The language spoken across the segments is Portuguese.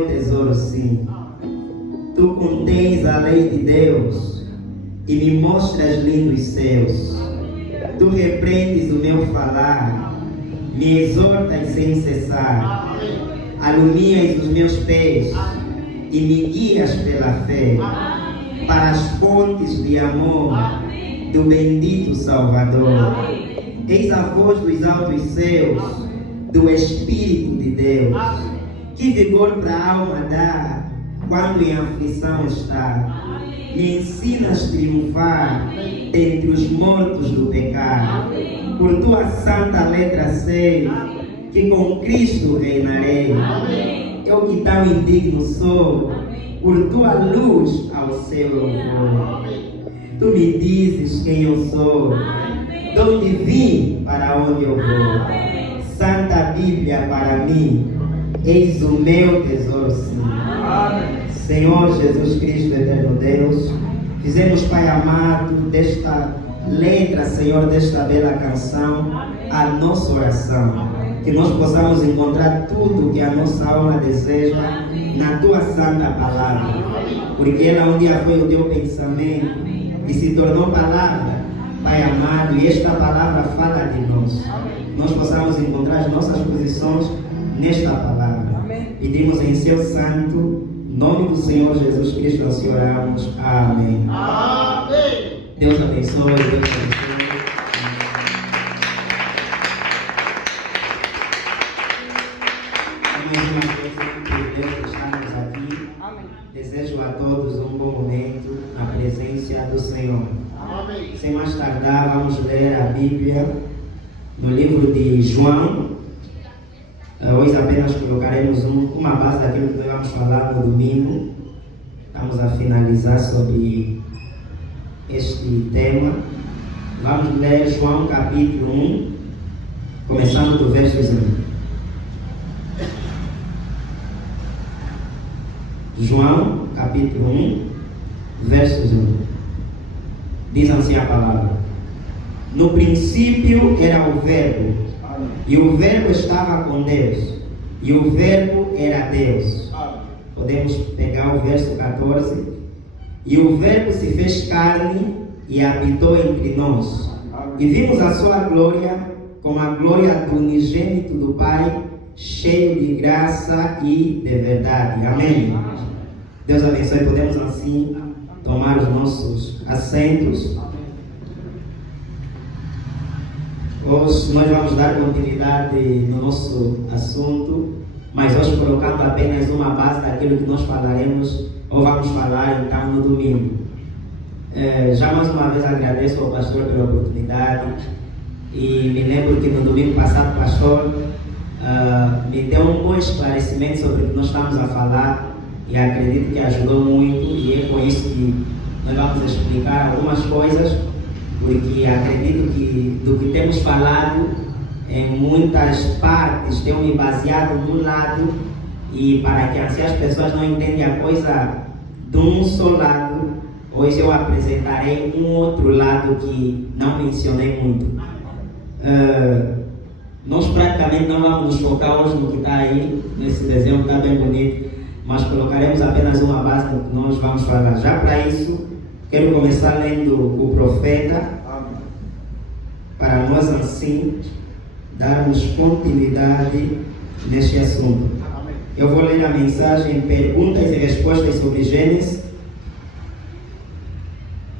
meu tesouro, sim. Tu contens a lei de Deus e me mostras lindos céus. Tu repreendes o meu falar, me exortas sem cessar. Alumias os meus pés e me guias pela fé para as fontes de amor do bendito Salvador. Eis a voz dos altos céus, do Espírito de Deus, que vigor para a alma dá quando em aflição está. Me ensinas a triunfar dentre os mortos do pecado. Por tua santa letra sei que com Cristo reinarei. Eu que tão indigno sou, por tua luz ao céu eu vou. Tu me dizes quem eu sou, de onde vim, para onde eu vou. Santa Bíblia para mim, eis o meu tesouro, sim. Senhor Jesus Cristo, eterno Deus, fizemos, Pai amado, desta letra, Senhor, desta bela canção, a nossa oração. Que nós possamos encontrar tudo que a nossa alma deseja na Tua Santa Palavra. Porque ela um dia foi o Teu pensamento e se tornou palavra, Pai amado, e esta palavra fala de nós. Nós possamos encontrar as nossas posições nesta palavra. Pedimos em Seu santo nome do Senhor Jesus Cristo, nós oramos. Amém. Amém. Deus abençoe. Deus abençoe. Mais uma vez, por Deus que estamos aqui. Amém. Desejo a todos um bom momento na presença do Senhor. Amém. Sem mais tardar, vamos ler a Bíblia no livro de João. Hoje apenas colocaremos uma base daquilo que nós vamos falar no domingo. Vamos a finalizar sobre este tema. Vamos ler João capítulo 1, começando do verso 1. João capítulo 1, versos 1. Diz assim a palavra: no princípio era o Verbo, e o Verbo estava com Deus, e o Verbo era Deus. Podemos pegar o verso 14. E o Verbo se fez carne e habitou entre nós, e vimos a sua glória como a glória do unigênito do Pai, cheio de graça e de verdade. Amém. Deus abençoe. Podemos assim tomar os nossos assentos. Hoje nós vamos dar continuidade no nosso assunto, mas hoje colocando apenas uma base daquilo que nós falaremos ou vamos falar então no domingo. Já mais uma vez agradeço ao pastor pela oportunidade e me lembro que no domingo passado o pastor me deu um bom esclarecimento sobre o que nós estamos a falar e acredito que ajudou muito, e é por isso que nós vamos explicar algumas coisas, porque acredito que do que temos falado em muitas partes tenho me baseado num lado, e para que assim as pessoas não entendam a coisa de um só lado, hoje eu apresentarei um outro lado que não mencionei muito. Nós praticamente não vamos nos focar hoje no que está aí, nesse desenho que está bem bonito, mas colocaremos apenas uma base do que nós vamos falar. Já para isso, quero começar lendo o profeta, para nós assim darmos continuidade neste assunto. Eu vou ler a mensagem Perguntas e Respostas sobre Gênesis,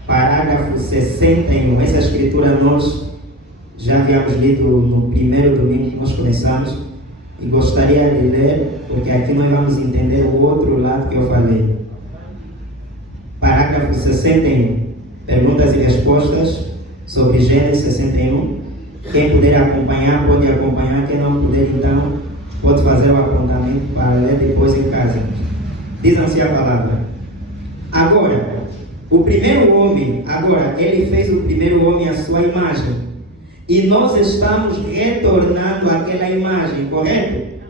parágrafo 61. Essa escritura nós já havíamos lido no primeiro domingo que nós começamos, e gostaria de ler, porque aqui nós vamos entender o outro lado que eu falei. Parágrafo 61. Perguntas e respostas sobre Gênesis 61. Quem puder acompanhar, pode acompanhar. Quem não puder, então, pode fazer o apontamento para ler depois em casa. Diz assim a palavra: agora, ele fez o primeiro homem à sua imagem, e nós estamos retornando àquela imagem, correto?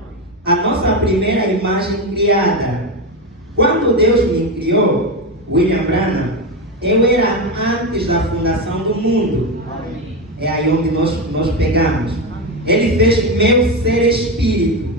A nossa primeira imagem criada. Quando Deus me criou, William Branham, eu era antes da fundação do mundo. É aí onde nós pegamos. Ele fez meu ser espírito.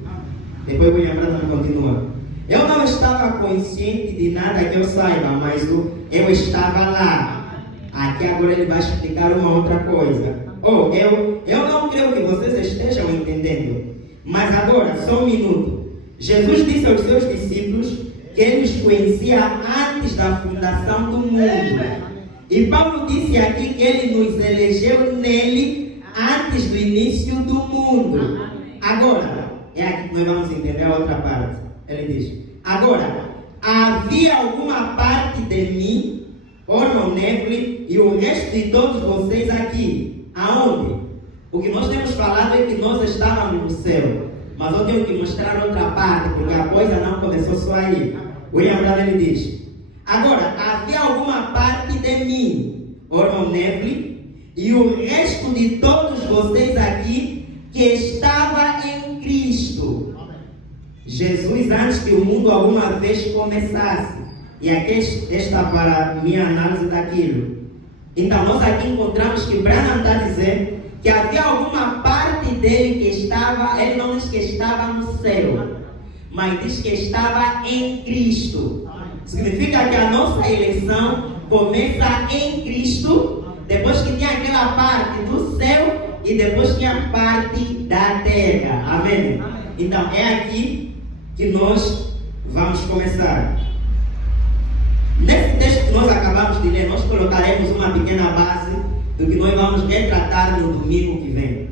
Depois William Branham continua: eu não estava consciente de nada que eu saiba, mas eu estava lá. Aqui agora ele vai explicar uma outra coisa. Eu não creio que vocês estejam entendendo. Mas agora, só um minuto. Jesus disse aos seus discípulos que ele os conhecia antes da fundação do mundo. E Paulo disse aqui que ele nos elegeu nele antes do início do mundo. Agora, é aqui que nós vamos entender a outra parte. Ele diz: agora, havia alguma parte de mim, Ormond Neville, e o resto de todos vocês aqui. Aonde? O que nós temos falado é que nós estávamos no céu. Mas eu tenho que mostrar outra parte, porque a coisa não começou só aí. William Branham ele diz: agora, havia alguma parte de mim, Ormond Neville, e o resto de todos vocês aqui que estava em Cristo. Jesus, antes que o mundo alguma vez começasse. E aqui esta para minha análise daquilo. Então nós aqui encontramos que Branham está dizendo que havia alguma parte dele que estava, ele não diz que estava no céu, mas diz que estava em Cristo. Significa que a nossa eleição começa em Cristo, depois que tinha aquela parte do céu e depois tinha a parte da terra. Amém? Então é aqui que nós vamos começar. Nesse texto que nós acabamos de ler, nós colocaremos uma pequena base do que nós vamos retratar no domingo que vem.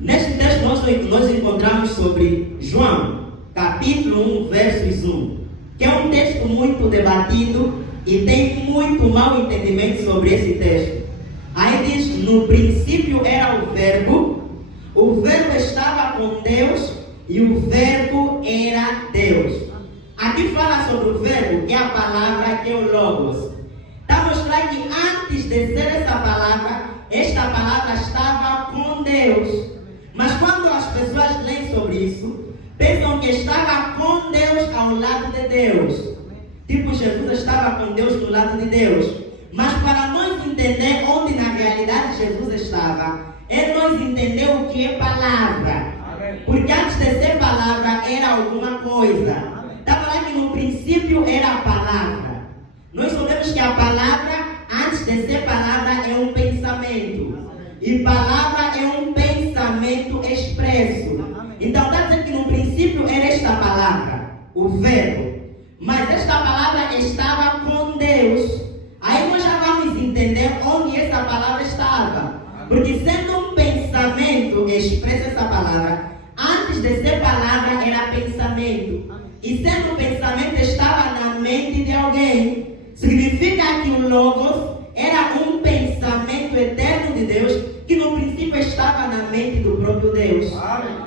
Neste texto nós encontramos sobre João, capítulo 1, versos 1, que é um texto muito debatido e tem muito mau entendimento sobre esse texto. Aí diz: no princípio era o verbo estava com Deus e o verbo era Deus. Aqui fala sobre o verbo, que é a palavra, que é o Logos. Está a mostrar que antes de ser essa palavra, esta palavra estava com Deus. Mas quando as pessoas leem sobre isso, pensam que estava com Deus ao lado de Deus. Tipo, Jesus estava com Deus do lado de Deus. Mas para nós entender onde na realidade Jesus estava, é nós entender o que é palavra. Porque antes de ser palavra era alguma coisa. Está falando que no princípio era a palavra. Nós sabemos que a palavra, antes de ser palavra, é um pensamento. E palavra é um pensamento expresso. Então está dizendo que no princípio era esta palavra, o verbo. Mas esta palavra estava com Deus. Aí nós já vamos entender onde essa palavra estava. Porque sendo um pensamento expressa essa palavra, antes de ser palavra era pensamento. E sendo pensamento estava na mente de alguém. Significa que o Logos era um pensamento eterno de Deus, que no princípio estava na mente do próprio Deus.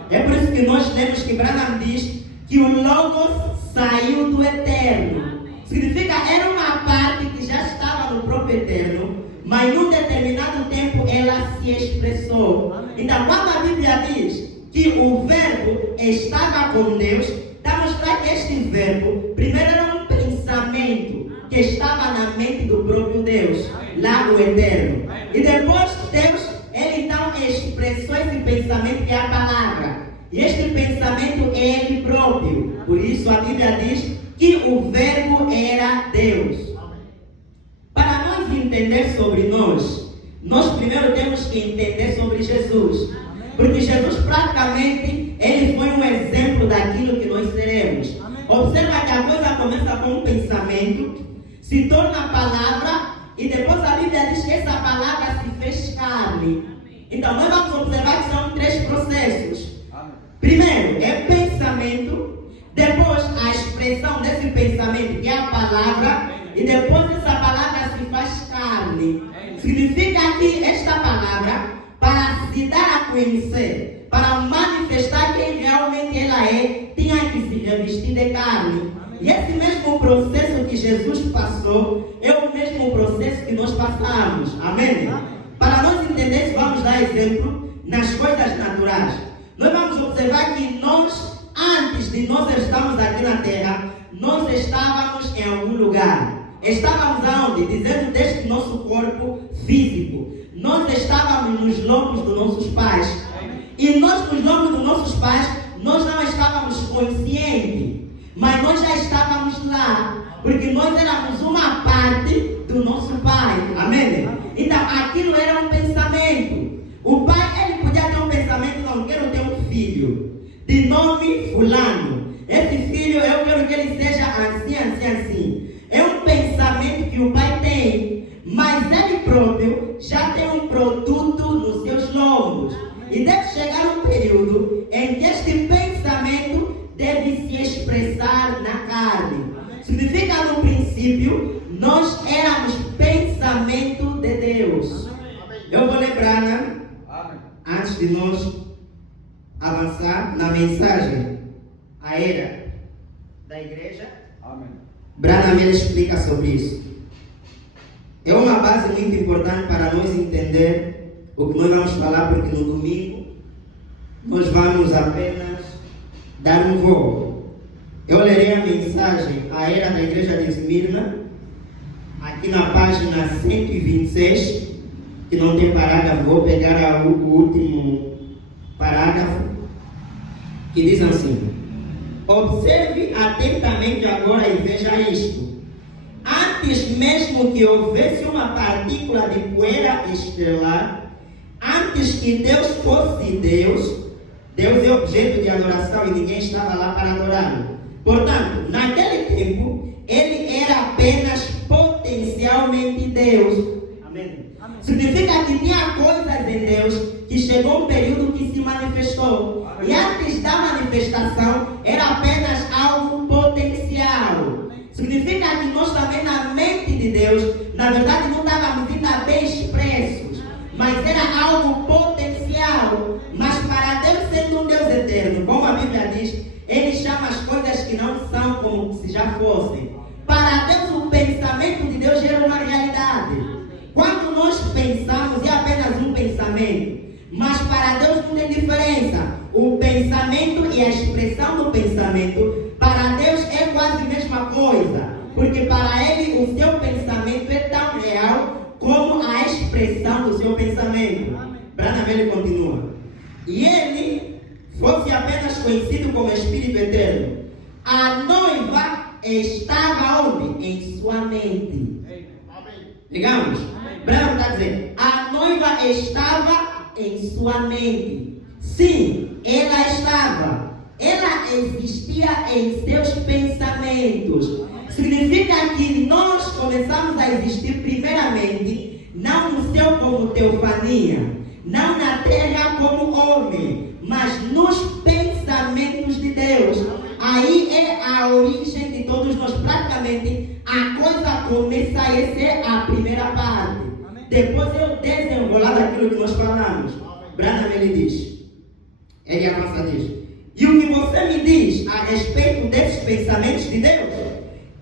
É por isso que nós lemos que Branham diz que o Logos saiu do eterno. Significa que era uma parte que já estava no próprio eterno, mas num determinado tempo ela se expressou. Então quando a Bíblia diz que o verbo estava com Deus, está a mostrar que este verbo primeiro era um pensamento que estava na mente do próprio Deus, lá no eterno. E depois Deus, ele então expressou esse pensamento que é a palavra. E este pensamento é ele próprio. Por isso a Bíblia diz que o verbo era Deus. Para nós entender sobre nós primeiro temos que entender sobre Jesus. Porque Jesus praticamente, ele foi um exemplo daquilo que nós seremos. Observa que a coisa começa com um pensamento, se torna palavra, e depois a Bíblia diz que essa palavra se fez carne. Então nós vamos observar que são 3 processos. Primeiro é pensamento, depois a expressão desse pensamento, que é a palavra, e depois essa palavra se faz carne. Significa que esta palavra, para se dar a conhecer, para manifestar quem realmente ela é, tinha que se revestir de carne. E esse mesmo processo que Jesus passou é o mesmo processo que nós passamos. Amém? Para nós entendermos, vamos dar exemplo nas coisas naturais. Nós vamos observar que nós, antes de nós estarmos aqui na terra, nós estávamos em algum lugar. Estávamos aonde? Dizendo deste nosso corpo físico. Nós estávamos nos lombos dos nossos pais. E nós, nos lombos dos nossos pais, nós não estávamos conscientes. Mas nós já estávamos lá, porque nós éramos uma parte do nosso pai. Amém? Então aquilo era um pensamento. O pai, ele podia ter um pensamento: não, quero ter um filho de nome fulano. Esse filho eu quero que ele seja assim. É um pensamento que o pai tem, mas ele próprio já tem um produto nos seus lombos. E deve chegar um período em que este pensamento deve se expressar na carne. Significa, no princípio, nós éramos pensamento de Deus. Eu vou lembrar, né? Antes de nós avançar na mensagem, a era da igreja, Branham explica sobre isso. É uma base muito importante para nós entender o que nós vamos falar, porque no domingo nós vamos apenas dar um voo. Eu lerei a mensagem, a era da igreja de Esmirna, aqui na página 126, que não tem parágrafo. Vou pegar o último parágrafo, que diz assim: observe atentamente agora e veja isto. Antes mesmo que houvesse uma partícula de poeira estelar, antes que Deus fosse Deus, Deus é objeto de adoração e ninguém estava lá para adorá-lo. Portanto, naquele tempo, ele era apenas potencialmente Deus. Amém. Significa que tinha coisas em Deus que chegou um período que se manifestou. Amém. E antes da manifestação, era apenas algo potencial. Significa que nós também, na mente de Deus, na verdade não estávamos ainda bem expressos, mas era algo potencial. Mas para Deus, sendo um Deus eterno, como a Bíblia diz, Ele chama as coisas que não são como se já fossem. Para Deus, o pensamento de Deus era uma realidade. Quando nós pensamos, é apenas um pensamento, mas para Deus não tem diferença. O pensamento e a expressão do pensamento, para Deus é quase a mesma coisa, porque para Ele o seu pensamento é tão real como a expressão do seu pensamento. Branham ele continua: e Ele fosse apenas conhecido como Espírito Eterno, a noiva estava onde? Em sua mente. Digamos, Branham está dizendo: a noiva estava em sua mente. Sim, ela estava. Ela existia em seus pensamentos. Significa que nós começamos a existir primeiramente, não no céu como teofania, não na terra como homem, mas nos pensamentos de Deus. Aí é a origem de todos nós. Praticamente a coisa começa a ser a primeira parte. Depois eu desenrolar daquilo que nós falamos. Branham ele diz, ele avança diz: e o que você me diz a respeito desses pensamentos de Deus,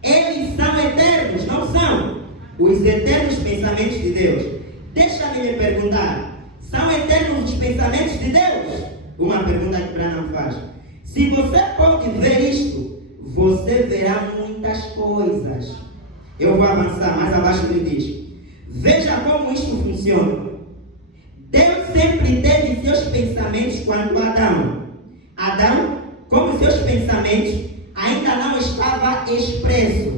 eles são eternos, não são? Os eternos pensamentos de Deus. Deixa-me lhe perguntar: são eternos os pensamentos de Deus? Uma pergunta que Branham faz. Se você pode ver isto, você verá muitas coisas. Eu vou avançar, mais abaixo ele diz: veja como isto funciona. Deus sempre teve seus pensamentos quanto a Adão. Adão, como seus pensamentos ainda não estavam expressos.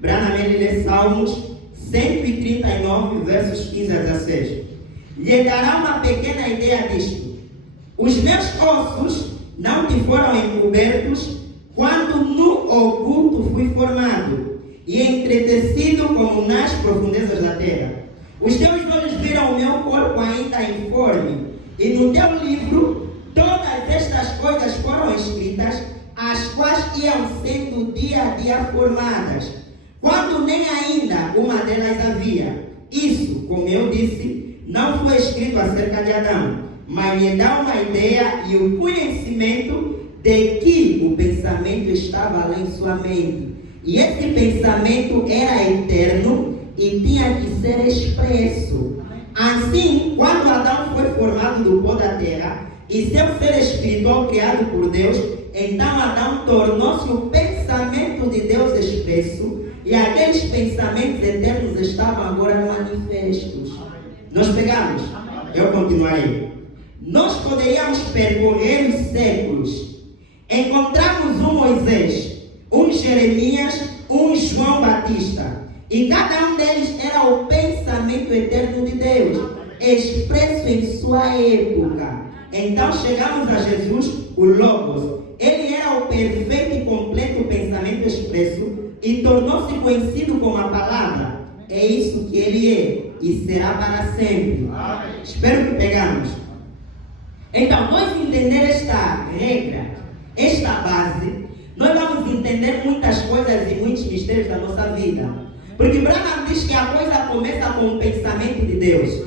Branham ele lê Salmos 139, versos 15 a 16. Lhe dará uma pequena ideia disto. Os meus ossos não te foram encobertos quando no oculto fui formado e entretecido como nas profundezas da terra. Os teus olhos viram o meu corpo ainda informe, e no teu livro todas estas coisas foram escritas, as quais iam sendo dia a dia formadas, quando nem ainda uma delas havia. Isso, como eu disse, não foi escrito acerca de Adão, mas lhe dá uma ideia e o conhecimento de que o pensamento estava lá em sua mente. E esse pensamento era eterno e tinha que ser expresso. Assim, quando Adão foi formado do pó da terra e seu ser espiritual criado por Deus, então Adão tornou-se o pensamento de Deus expresso, e aqueles pensamentos eternos estavam agora manifestos. Nós pegamos? Eu continuarei. Nós poderíamos percorrer os séculos. Encontramos um Moisés, um Jeremias, um Batista. E cada um deles era o pensamento eterno de Deus, expresso em sua época. Então chegamos a Jesus, o Logos. Ele era o perfeito e completo pensamento expresso e tornou-se conhecido como a palavra. É isso que ele é e será para sempre. Amém. Espero que pegamos. Então, nós entender esta regra, esta base, nós vamos entender muitas coisas e muitos mistérios da nossa vida. Porque Branham diz que a coisa começa com o pensamento de Deus.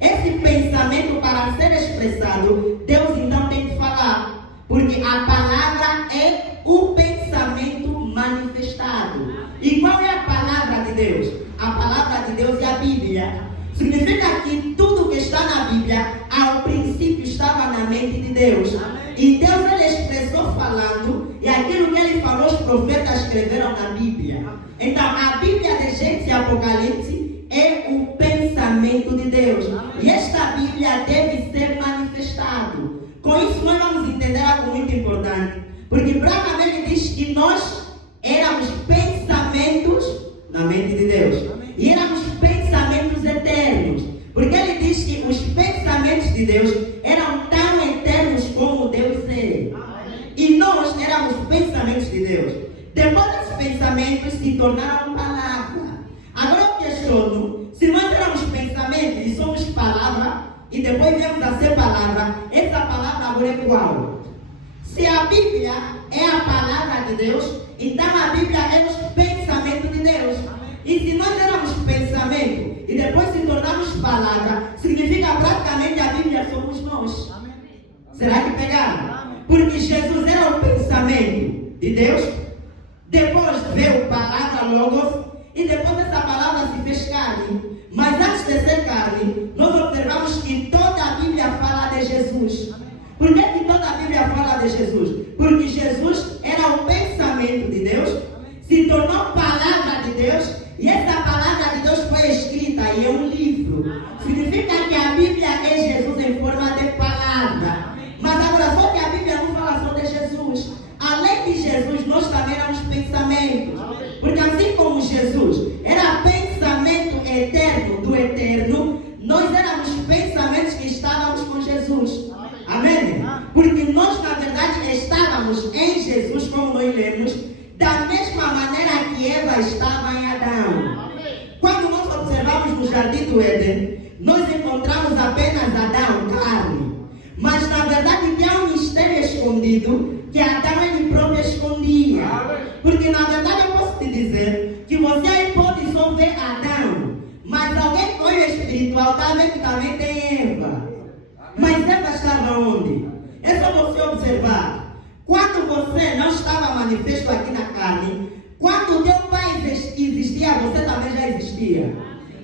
Esse pensamento, para ser expressado, Deus então tem que falar. Porque a palavra é o pensamento manifestado. E qual é a palavra de Deus? A palavra de Deus é a Bíblia. Significa que tudo que está na Bíblia, ao princípio estava na mente de Deus. E Deus, ele expressou falando, e aquilo que ele falou, os profetas escreveram na Bíblia. Então, a Bíblia de Gênesis e Apocalipse é o pensamento de Deus. E esta Bíblia deve ser manifestado. Com isso, nós vamos entender algo muito importante. Porque Branham, ele diz que nós éramos pensamentos na mente de Deus. E éramos pensamentos eternos. Porque ele diz que os pensamentos de Deus eram tão eternos como Deus é. E nós éramos pensamentos de Deus. Depois esses pensamentos se tornaram palavra. Agora eu questiono, se nós éramos pensamentos e somos palavra, e depois viemos a ser palavra, essa palavra agora é qual? Se a Bíblia é a palavra de Deus, então a Bíblia é os pensamentos de Deus. E se nós éramos pensamento e depois se tornamos palavra, significa praticamente a Bíblia somos nós. Será que pegaram? Porque Jesus era o pensamento de Deus, depois veio palavra Logos, e depois essa palavra se fez carne. Mas antes de ser carne, nós observamos que toda a Bíblia fala de Jesus. Por que toda a Bíblia fala de Jesus? Porque Jesus era o pensamento de Deus, se tornou palavra de Deus, e essa palavra de Deus foi escrita e é um livro. Significa que a Bíblia é Jesus em forma de palavra. Mas agora só que a Bíblia não fala só de Jesus. Além de Jesus, nós também éramos pensamentos. Porque assim como Jesus era pensamento eterno do eterno, nós éramos pensamentos que estávamos com Jesus. Amém? Porque nós, na verdade, estávamos em Jesus, como nós lemos, da mesma maneira que Eva estava em Adão. Quando nós observamos no Jardim do Éden, nós encontramos apenas Adão, carne. Mas, na verdade, tem um mistério escondido que Adão ele próprio escondia. Porque, na verdade, eu posso te dizer que você aí pode só ver Adão, mas alguém que olha espiritual está vendo que também tem Eva. Mas Eva estava onde? É só você observar. Quando você não estava manifesto aqui na carne, quando teu pai existia, você também já existia.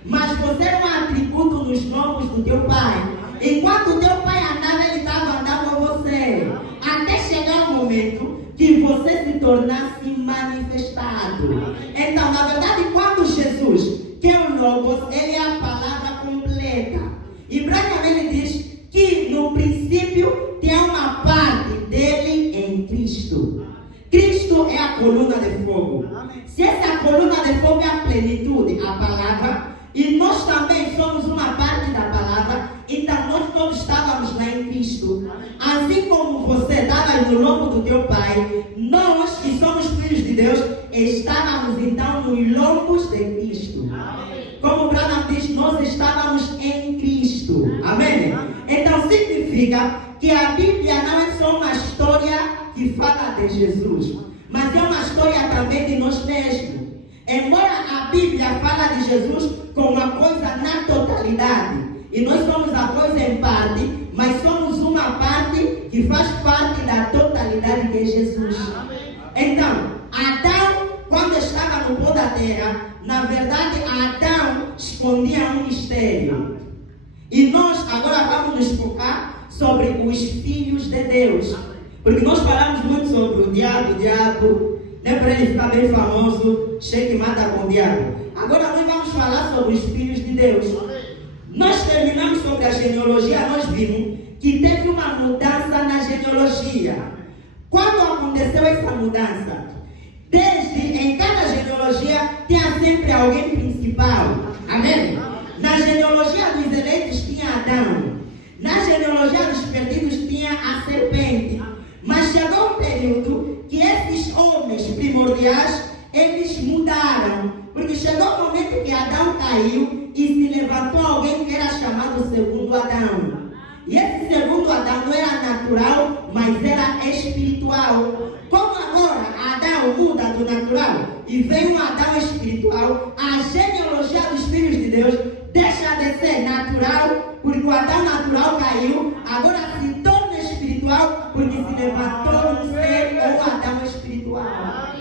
Mas você era um atributo nos lombos do teu pai. Enquanto teu pai andava, ele estava andando com você. Até chegar o momento que você se tornasse manifestado. Então, na verdade, quando Jesus, que é o Logos, ele é a palavra completa. E Branham ele diz que no princípio tem uma parte dele em Cristo. Cristo é a coluna de fogo. Se essa coluna de fogo é a plenitude, a palavra, e nós também somos uma parte da palavra, então nós todos estávamos lá em Cristo. Assim como você estava no lombo do teu pai, nós que somos filhos de Deus, estávamos então nos lombos de Cristo. Como Branham diz, nós estávamos em Cristo. Amém? Então significa que a Bíblia não é só uma história que fala de Jesus, mas é uma história também de nós mesmos. Embora a Bíblia fala de Jesus como uma coisa na totalidade, e nós somos a coisa em parte, mas somos uma parte que faz parte da totalidade de Jesus. Então, Adão, quando estava no pó da terra, na verdade, Adão escondia um mistério. E nós agora vamos nos focar sobre os filhos de Deus. Porque nós falamos muito sobre o diabo, né, para ele ficar bem famoso, cheque mata com o diabo. Agora nós vamos falar sobre os filhos de Deus. Nós terminamos sobre a genealogia, nós vimos que teve uma mudança na genealogia. Quando aconteceu essa mudança? Desde, em cada genealogia, genealogia tinha sempre alguém principal. Amém? Na genealogia dos eleitos tinha Adão. Na genealogia dos perdidos tinha a serpente. Mas chegou um período que esses homens primordiais, eles mudaram. Porque chegou um momento que Adão caiu e se levantou alguém que era chamado segundo Adão. E esse segundo Adão não era natural, mas era espiritual. Como agora Adão muda do natural e vem um Adão espiritual, a genealogia dos filhos de Deus deixa de ser natural, porque o Adão natural caiu, agora se torna espiritual, porque se levantou um ser ou Adão espiritual.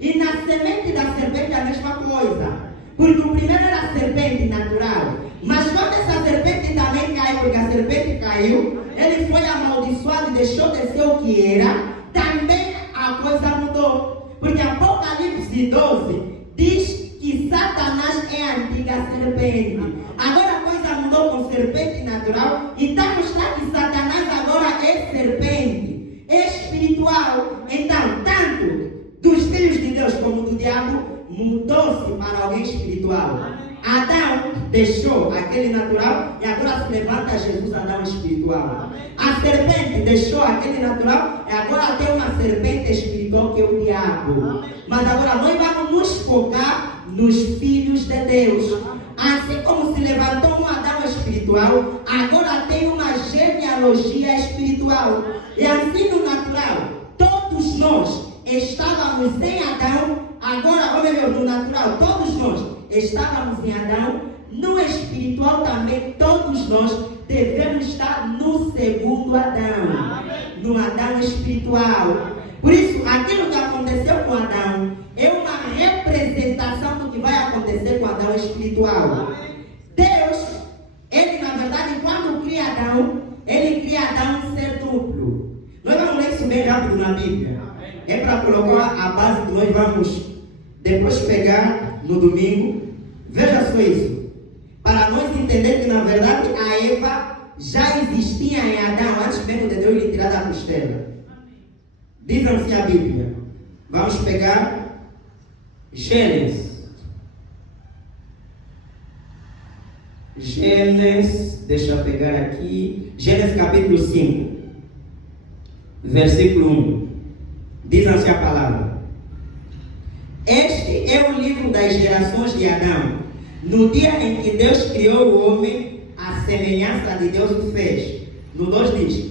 E na semente da serpente a mesma coisa, porque o primeiro era a serpente natural, mas quando essa serpente também caiu, porque a serpente caiu, ele foi amaldiçoado e deixou de ser o que era, também a coisa mudou, porque Apocalipse 12 diz que Satanás é a antiga serpente. Agora a coisa mudou com serpente natural, e está mostrando que Satanás agora é serpente espiritual. Então, tanto dos filhos de Deus como do diabo, mudou-se para alguém espiritual. Adão deixou aquele natural e agora se levanta Jesus, Adão espiritual. A serpente deixou aquele natural e agora tem uma serpente espiritual que é o diabo. Mas agora nós vamos nos focar nos filhos de Deus. Assim como se levantou um Adão espiritual, agora tem uma genealogia espiritual. E assim no natural, todos nós estávamos em Adão, agora, ou melhor, no natural, todos nós estávamos em Adão, no espiritual também, todos nós devemos estar no segundo Adão, no Adão espiritual. Por isso, aquilo que aconteceu com Adão é uma representação do que vai acontecer com Adão espiritual. Deus, ele na verdade, quando cria Adão, ele cria Adão um ser duplo. Nós vamos ler isso bem rápido na Bíblia. É para colocar a base que nós vamos depois pegar no domingo. Veja só isso. Para nós entender que na verdade a Eva já existia em Adão antes mesmo de Deus lhe tirar da costela. Diz assim a Bíblia. Vamos pegar Gênesis. Deixa eu pegar aqui. Gênesis capítulo 5. Versículo 1. Diz assim a palavra: este é o livro das gerações de Adão. No dia em que Deus criou o homem, a semelhança de Deus o fez. No 2 diz: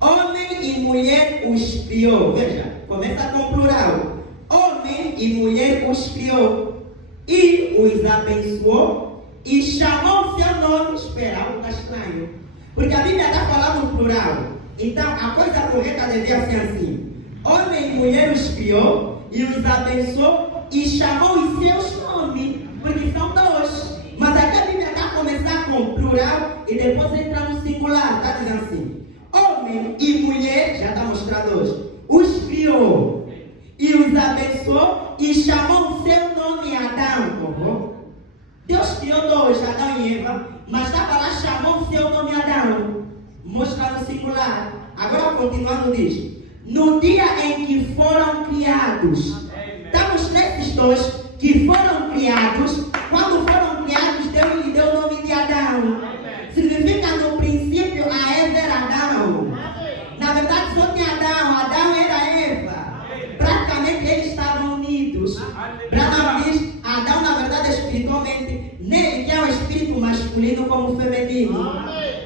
homem e mulher os criou. Veja, começa com plural. Homem e mulher os criou. E os abençoou e chamou o seu nome. Espera, algo está estranho. Porque a Bíblia está falando no plural. Então a coisa correta devia ser assim: homem e mulher os criou e os abençoou e chamou os seus nomes, porque são dois. Mas aqui a Bíblia está a começar com plural e depois entra no singular. Está dizendo assim: homem e mulher, já está mostrando dois, os criou e os abençoou e chamou o seu nome Adão. Deus criou dois, Adão e Eva, mas estava lá, chamou o seu nome Adão. Mostra no singular. Agora continuando diz: no dia em que foram criados. Estamos nesses dois que foram criados. Quando foram criados, Deus lhe deu o nome de Adão. Significa no princípio a Eva era Adão. Na verdade só tinha Adão. Adão era Eva. Praticamente eles estavam unidos. Branham diz: Adão na verdade espiritualmente, nele que é o espírito masculino como feminino.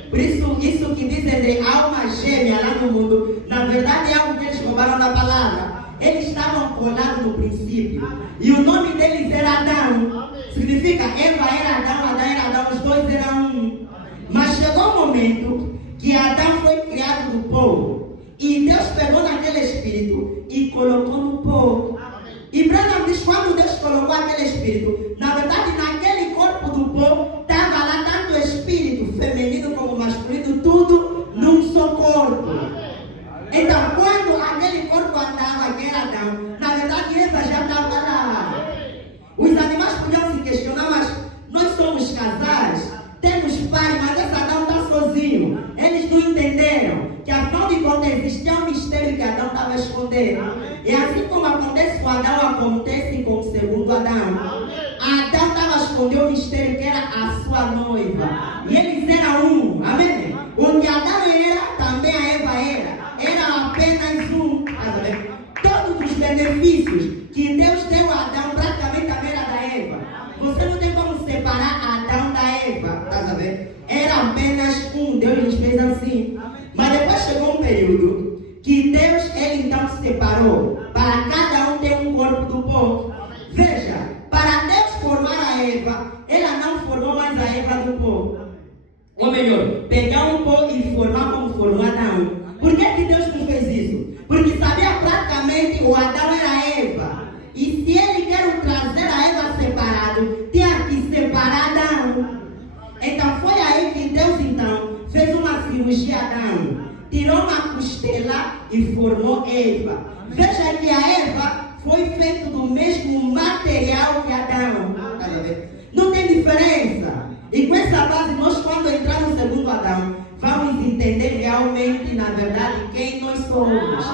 Por isso que dizem de alma gêmea lá no mundo, na verdade é algo que eles roubaram da palavra. Eles estavam colados no princípio. E o nome deles era Adão. Significa Eva era Adão, Adão era Adão, os dois eram um. Mas chegou um momento que Adão foi criado do pó. E Deus pegou naquele espírito e colocou no pó. E Branham diz: quando Deus colocou aquele espírito, na verdade naquele corpo do pó estava lá tanto o espírito feminino como masculino, tudo num só corpo. Então quando aquele corpo andava, que era Adão, na verdade Eva já estava lá. Os animais podiam se questionar: mas nós somos casais, temos pai, mas esse Adão está sozinho. Eles não entenderam que afinal de contas existia um mistério que Adão estava escondendo. E assim como acontece com Adão, acontece com o segundo Adão. Adão estava a esconder o mistério que era a sua noiva. E eles eram um. Amém? O que Adão era, também a Eva era. Era apenas um. Todos os benefícios que Deus deu a Adão praticamente também era da Eva. Você não tem como separar Adão da Eva. Estás a ver? Era apenas um. Deus lhes fez assim. Mas depois chegou um período que Deus, ele então se separou. Para cada um ter um corpo do pó. Veja, para Deus formar a Eva, ela não formou mais a Eva do pó. Ou melhor, pegar um pó e formar como formou Adão. Por que Deus não fez isso? Porque sabia praticamente o Adão era a Eva. E se ele quer trazer a Eva separado, tinha que separar Adão. Então foi aí que Deus então fez uma cirurgia a Adão. Tirou uma costela e formou Eva. Veja que a Eva foi feita do mesmo material que Adão. Não tem diferença. E com essa base, nós quando entrar no segundo Adão, vamos entender realmente, na verdade, quem nós somos.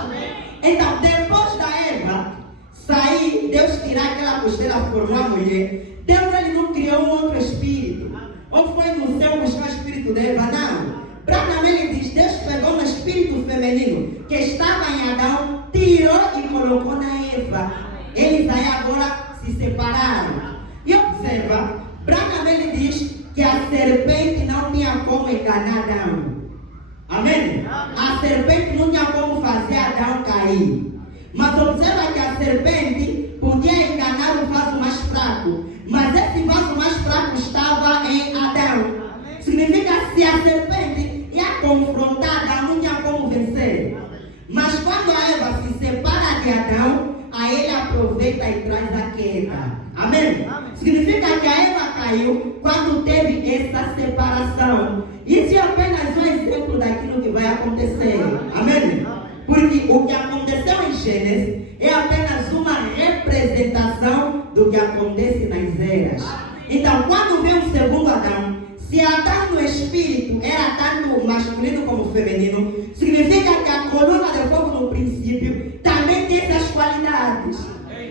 Então, depois da Eva sair, Deus tirar aquela costela, formar a mulher. Deus, ele não criou um outro espírito. Ou foi no céu buscar o espírito de Eva? Não. Branham, ele diz, Deus pegou no espírito feminino que estava em Adão, tirou e colocou na Eva. Eles aí agora se separaram. E observa, Branham, ele diz que a serpente não tinha como enganar Adão. Amém? A serpente não tinha como fazer Adão cair. Mas observa que a serpente podia enganar o vaso mais fraco. Mas esse vaso mais fraco estava em Adão. Significa que se a serpente ia confrontar Adão, não tinha como vencer. Mas quando a Eva se separa de Adão, aí ele aproveita e traz a queda. Amém? Significa que a Eva caiu quando teve essa separação. Isso é apenas um exemplo daquilo que vai acontecer. Amém? Porque o que aconteceu em Gênesis é apenas uma representação do que acontece nas eras. Então, quando vem o segundo Adão, se Adão no espírito era tanto masculino como feminino, significa que a coluna de fogo no princípio também tem essas qualidades.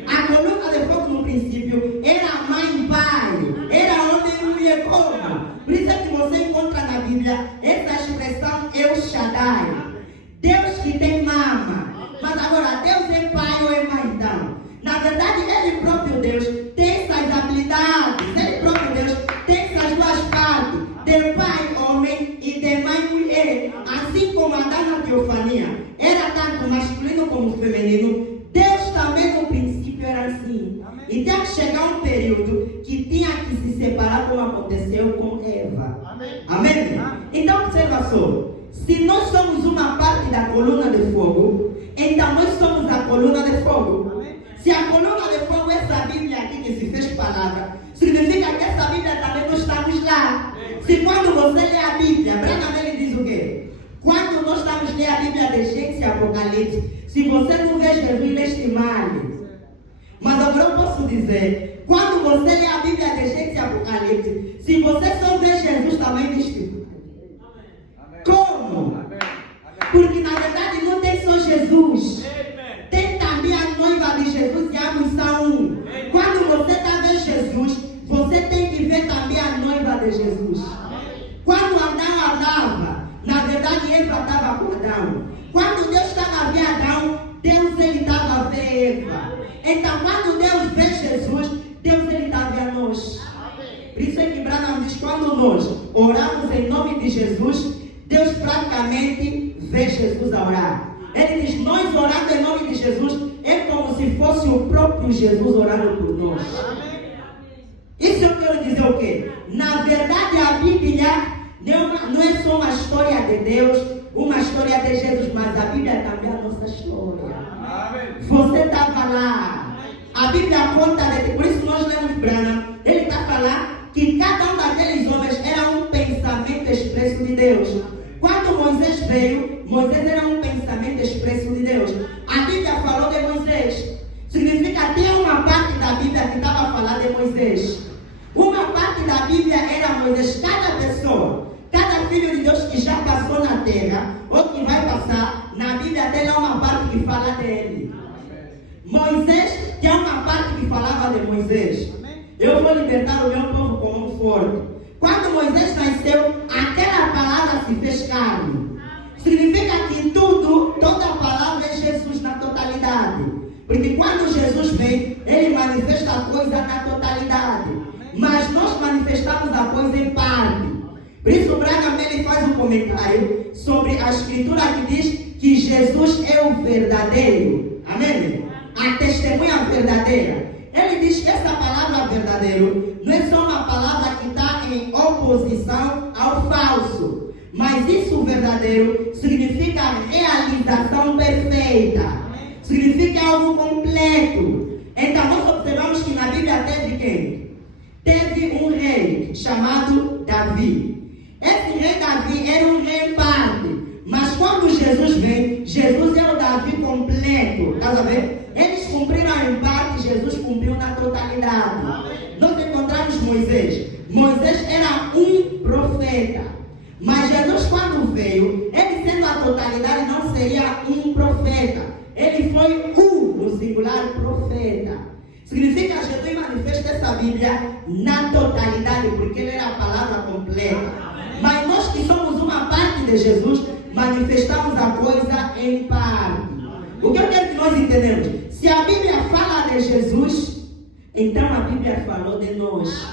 A coluna de fogo no princípio era mãe e pai, era homem e mulher como. Por isso é que você encontra na Bíblia essa expressão El Shaddai. Deus que tem mama. Mas agora, Deus é pai ou é mãe então? Na verdade, Ele próprio Deus tem essas habilidades. Ele próprio Deus tem essas duas partes. De pai, homem, e de mãe, mulher. Assim como Adão na teofania era tanto masculino como feminino, Deus também no princípio era assim. Amém. E tinha que chegar um período que tinha que se separar, como aconteceu com Eva. Amém? Amém? Então observa só. Se nós somos uma parte da coluna de fogo, então nós somos a coluna de fogo. Amém? Se a coluna de fogo é essa Bíblia aqui que se fez palavra, significa que essa Bíblia também nós estamos lá. Se quando você lê a Bíblia, Branham ele diz o quê? Quando nós estamos lendo a Bíblia de Gênesis e Apocalipse, se você não vê Jesus, leste mal. Mas agora eu posso dizer, quando você lê a Bíblia de Gênesis e Apocalipse, se você só vê Jesus, também leste. Como? Porque na verdade não tem só Jesus. Tem também a noiva de Jesus e ambos são um. Quando você está vendo Jesus, você tem que ver também a noiva de Jesus. Quando Adão andava, na verdade Eva estava com Adão. Quando Deus estava a ver Adão, Deus ele estava a ver Eva. Então quando Deus vê Jesus, Deus ele está a ver a nós. Por isso é que Branham diz, quando nós oramos em nome de Jesus, Deus praticamente vê Jesus a orar. Ele diz, nós orando em nome de Jesus, é como se fosse o próprio Jesus orando por nós. Isso eu quero dizer o quê? Na verdade a Bíblia não é só uma história de Deus, uma história de Jesus, mas a Bíblia também é a nossa história. Você estava lá. A Bíblia conta, por isso nós lemos Branham, ele está falando que cada um daqueles homens era um pensamento expresso de Deus. Quando Moisés veio, Moisés era um pensamento expresso de Deus. A Bíblia falou de Moisés. Significa que tem uma parte da Bíblia que estava a falar de Moisés. Uma parte da Bíblia era Moisés. Cada pessoa, cada filho de Deus que já passou na terra, ou que vai passar, na Bíblia dele é uma parte que fala dele. Moisés tem uma parte que falava de Moisés. Eu vou libertar o meu povo com mão forte. Quando Moisés nasceu, aquela palavra se fez carne. Significa que toda a palavra é Jesus na totalidade. Porque quando Jesus vem, Ele manifesta a coisa na totalidade. Mas nós manifestamos a coisa em parte. Por isso, Braga Melli faz um comentário sobre a escritura que diz que Jesus é o verdadeiro. Amém? A testemunha verdadeira. Ele diz que essa palavra verdadeiro não é só uma palavra que está em oposição ao falso. Mas isso verdadeiro significa realização perfeita. Significa algo completo. Então nós observamos que na Bíblia teve quem? Teve um rei chamado Davi. Esse rei Davi era um rei em parte. Mas quando Jesus vem, Jesus é o Davi completo. Está a ver? Eles cumpriram em parte, Jesus cumpriu na totalidade. Nós encontramos Moisés. Moisés era um profeta. Mas Jesus, quando veio, ele sendo a totalidade, não seria um profeta. Ele foi no singular profeta. Significa que Jesus manifesta essa Bíblia na totalidade, porque ele era a palavra completa. Mas nós que somos uma parte de Jesus, manifestamos a coisa em parte. O que eu quero que nós entendemos? Se a Bíblia fala de Jesus, então a Bíblia falou de nós.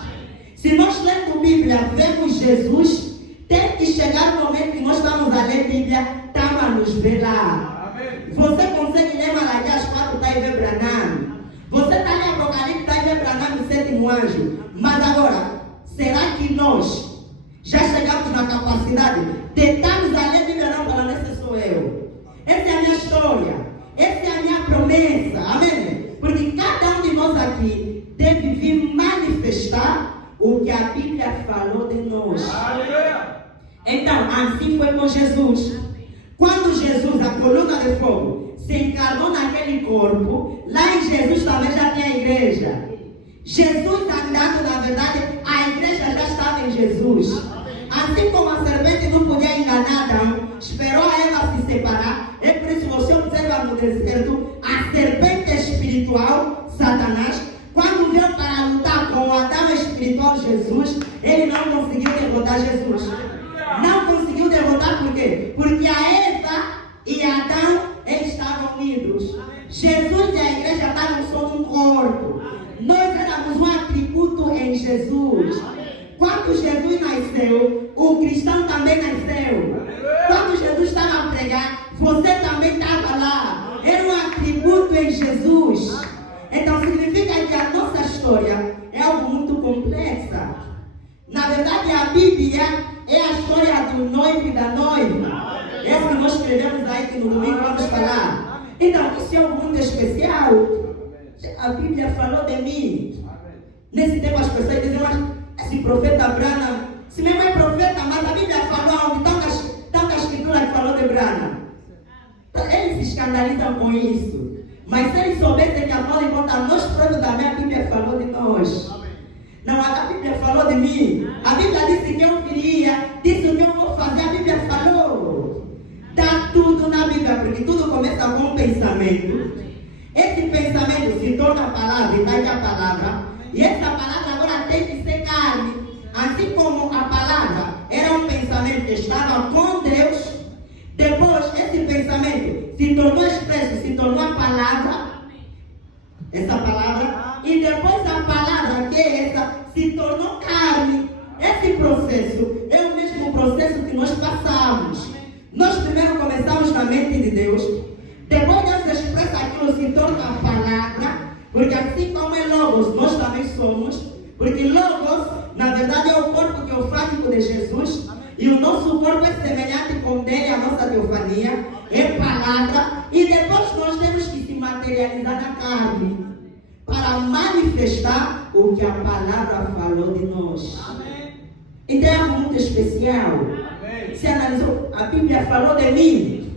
Se nós lemos a Bíblia, vemos Jesus, tem que chegar o momento que nós estamos a ler a Bíblia, estamos a nos velar. Você consegue ler Malaquias 4, está aí ver Branham. Você está em Apocalipse, está aí ver Branham no sétimo anjo. Mas agora, será que nós já chegamos na capacidade de estarmos a ler a Bíblia? Não, falando, esse sou eu. Essa é a minha história. Essa é a minha promessa. Amém? Porque cada um de nós aqui deve vir manifestar o que a Bíblia falou de nós. Então, assim foi com Jesus. Quando Jesus, a coluna de fogo, se encarnou naquele corpo, lá em Jesus também já tinha a igreja. Jesus andando, na verdade, a igreja já estava em Jesus. Assim como a serpente não podia enganar Adão, esperou a Eva se separar. É por isso que você observa no deserto, a serpente espiritual, Satanás, quando veio para lutar com o Adão espiritual Jesus, ele não conseguiu derrotar Jesus. Não conseguiu derrotar por quê? Porque a Eva e Adão estavam unidos. Jesus e a igreja estavam só num corpo. Nós éramos um atributo em Jesus. Quando Jesus nasceu, o cristão também nasceu. Quando Jesus estava a pregar, você também estava lá. Era um atributo em Jesus. Então significa que a nossa história é algo muito complexa. Na verdade, a Bíblia é a história do noivo e da noiva. Essa que nós escrevemos aí, que no domingo vamos falar. Então, isso é algo muito especial. A Bíblia falou de mim. Nesse tempo as pessoas diziam, mas esse profeta Branham, se mesmo é profeta, mas a Bíblia falou onde tanta escritura que falou de Branham. Então, eles se escandalizam com isso. Mas se eles soubessem que afinal de contas, nós próprios também, a Bíblia falou de nós. Não, a Bíblia falou de mim. A Bíblia disse que eu viria, disse o que eu vou fazer, a Bíblia falou. Está tudo na Bíblia, porque tudo começa com um pensamento. Esse pensamento se torna a palavra, e vai a palavra. E essa palavra agora tem que ser carne. Assim como a palavra era um pensamento que estava com Deus, depois esse pensamento se tornou expresso, se tornou a palavra. Essa palavra. E depois a palavra que é essa se tornou carne. Esse processo é o mesmo processo que nós passamos. Nós primeiro começamos na mente de Deus. Depois Deus expressa aquilo, se torna a palavra. Porque assim como é Logos, nós também somos. Porque Logos, na verdade, é o corpo teofánico de Jesus. E o nosso corpo é semelhante com dele, a nossa teofania. É palavra. E depois nós temos que se materializar na carne, para manifestar o que a palavra falou de nós. Amém. Então é algo muito especial. Amém. Se analisou, a Bíblia falou de mim.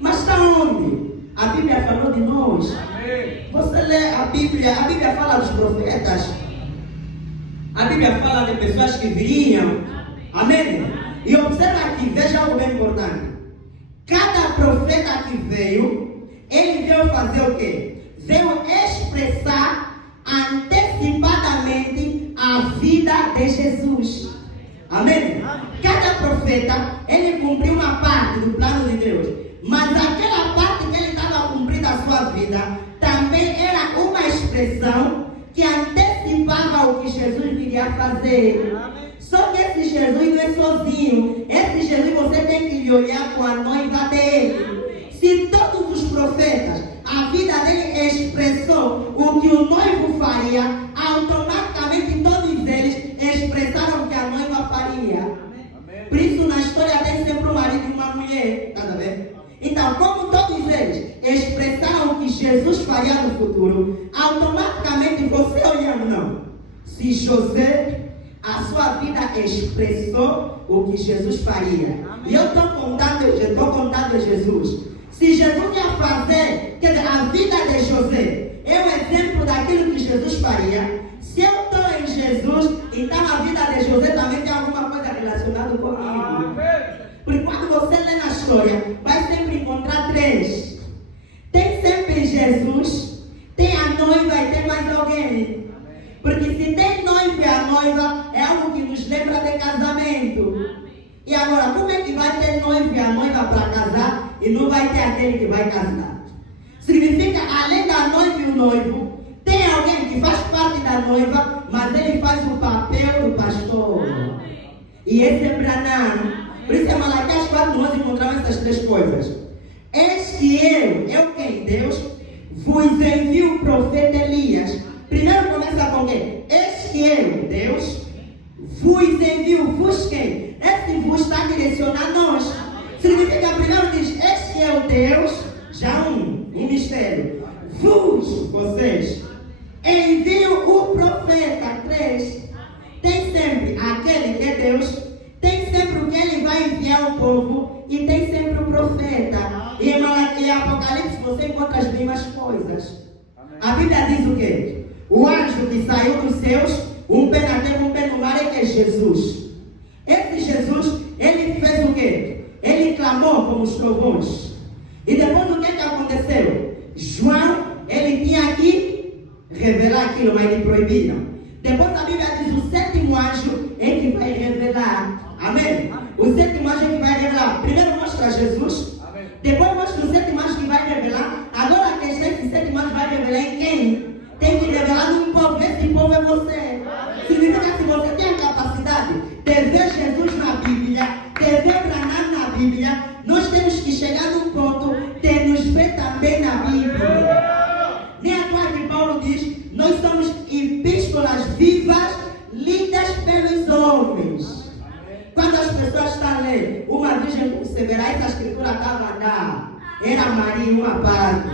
Mas está onde? A Bíblia falou de nós. Amém. Você lê a Bíblia fala dos profetas. A Bíblia fala de pessoas que viriam. Amém? E observa aqui, veja algo bem importante. Cada profeta que veio, ele veio fazer o quê? Veio expressar antecipadamente a vida de Jesus. Amém? Cada profeta, ele cumpriu uma parte do plano de Deus. Mas aquela parte que ele estava cumprindo a sua vida, também era uma expressão que antecipava o que Jesus viria fazer. Só que esse Jesus não é sozinho. Esse Jesus você tem que lhe olhar com a noiva dele. Se todos os profetas, a vida dele expressou o que o noivo faria, automaticamente todos eles expressaram o que a noiva faria. Por isso na história tem sempre um marido e uma mulher. Tá vendo? Então, como todos eles expressaram o que Jesus faria no futuro, automaticamente você olhando, não. Se José, a sua vida expressou o que Jesus faria. E eu estou contando a Jesus. Se Jesus ia fazer, quer dizer, a vida de José é um exemplo daquilo que Jesus faria. Se eu estou em Jesus, então a vida de José também tem alguma coisa relacionada comigo. Porque quando você lê na história, vai sempre encontrar três. Tem sempre Jesus, tem a noiva e tem mais alguém. Porque se tem noiva e a noiva, é algo que nos lembra de casamento. E agora, como é que vai ter noiva e a noiva para casar e não vai ter aquele que vai casar? Significa, além da noiva e o noivo, tem alguém que faz parte da noiva, mas ele faz o papel do pastor. E esse é Branham. Por isso em Malaquias 4 nós encontramos essas três coisas. Eis que eu quem? Deus, vos envio o profeta Elias. Primeiro começa com quem? Eis que eu, Deus, vos envio, vos quem? Esse vos está direcionado a nós. Significa, primeiro diz, eis que eu, Deus, já um mistério. Vos, vocês, envio o profeta. Três. Tem sempre aquele que é Deus, tem sempre o que ele vai enviar ao povo e tem sempre o profeta. E em Apocalipse você encontra as mesmas coisas. A Bíblia diz o quê? O anjo que saiu dos céus, um pé na terra, um pé no mar, é Jesus. Esse Jesus, ele fez o quê? Ele clamou como os trovões. E depois o que aconteceu? João, ele tinha que revelar aquilo, mas lhe proibiram. Depois a Bíblia diz, o sétimo anjo é que vai revelar. Amém? O sétimo anjo é que vai revelar. Primeiro mostra Jesus. Amém. Depois mostra o sétimo anjo que vai revelar. Agora a questão é que o sétimo anjo vai revelar em quem? Tem que revelar num povo. Esse povo é você. Significa que se você tem a capacidade de ver Jesus na Bíblia, de ver Branham na Bíblia, nós temos que chegar num ponto de nos ver também na Bíblia. Nem a tua que Paulo diz, nós somos epístolas vivas, lidas pelos homens. Quando as pessoas estão lendo, uma virgem conceberá, essa escritura estava a andar. Era Maria, uma parte.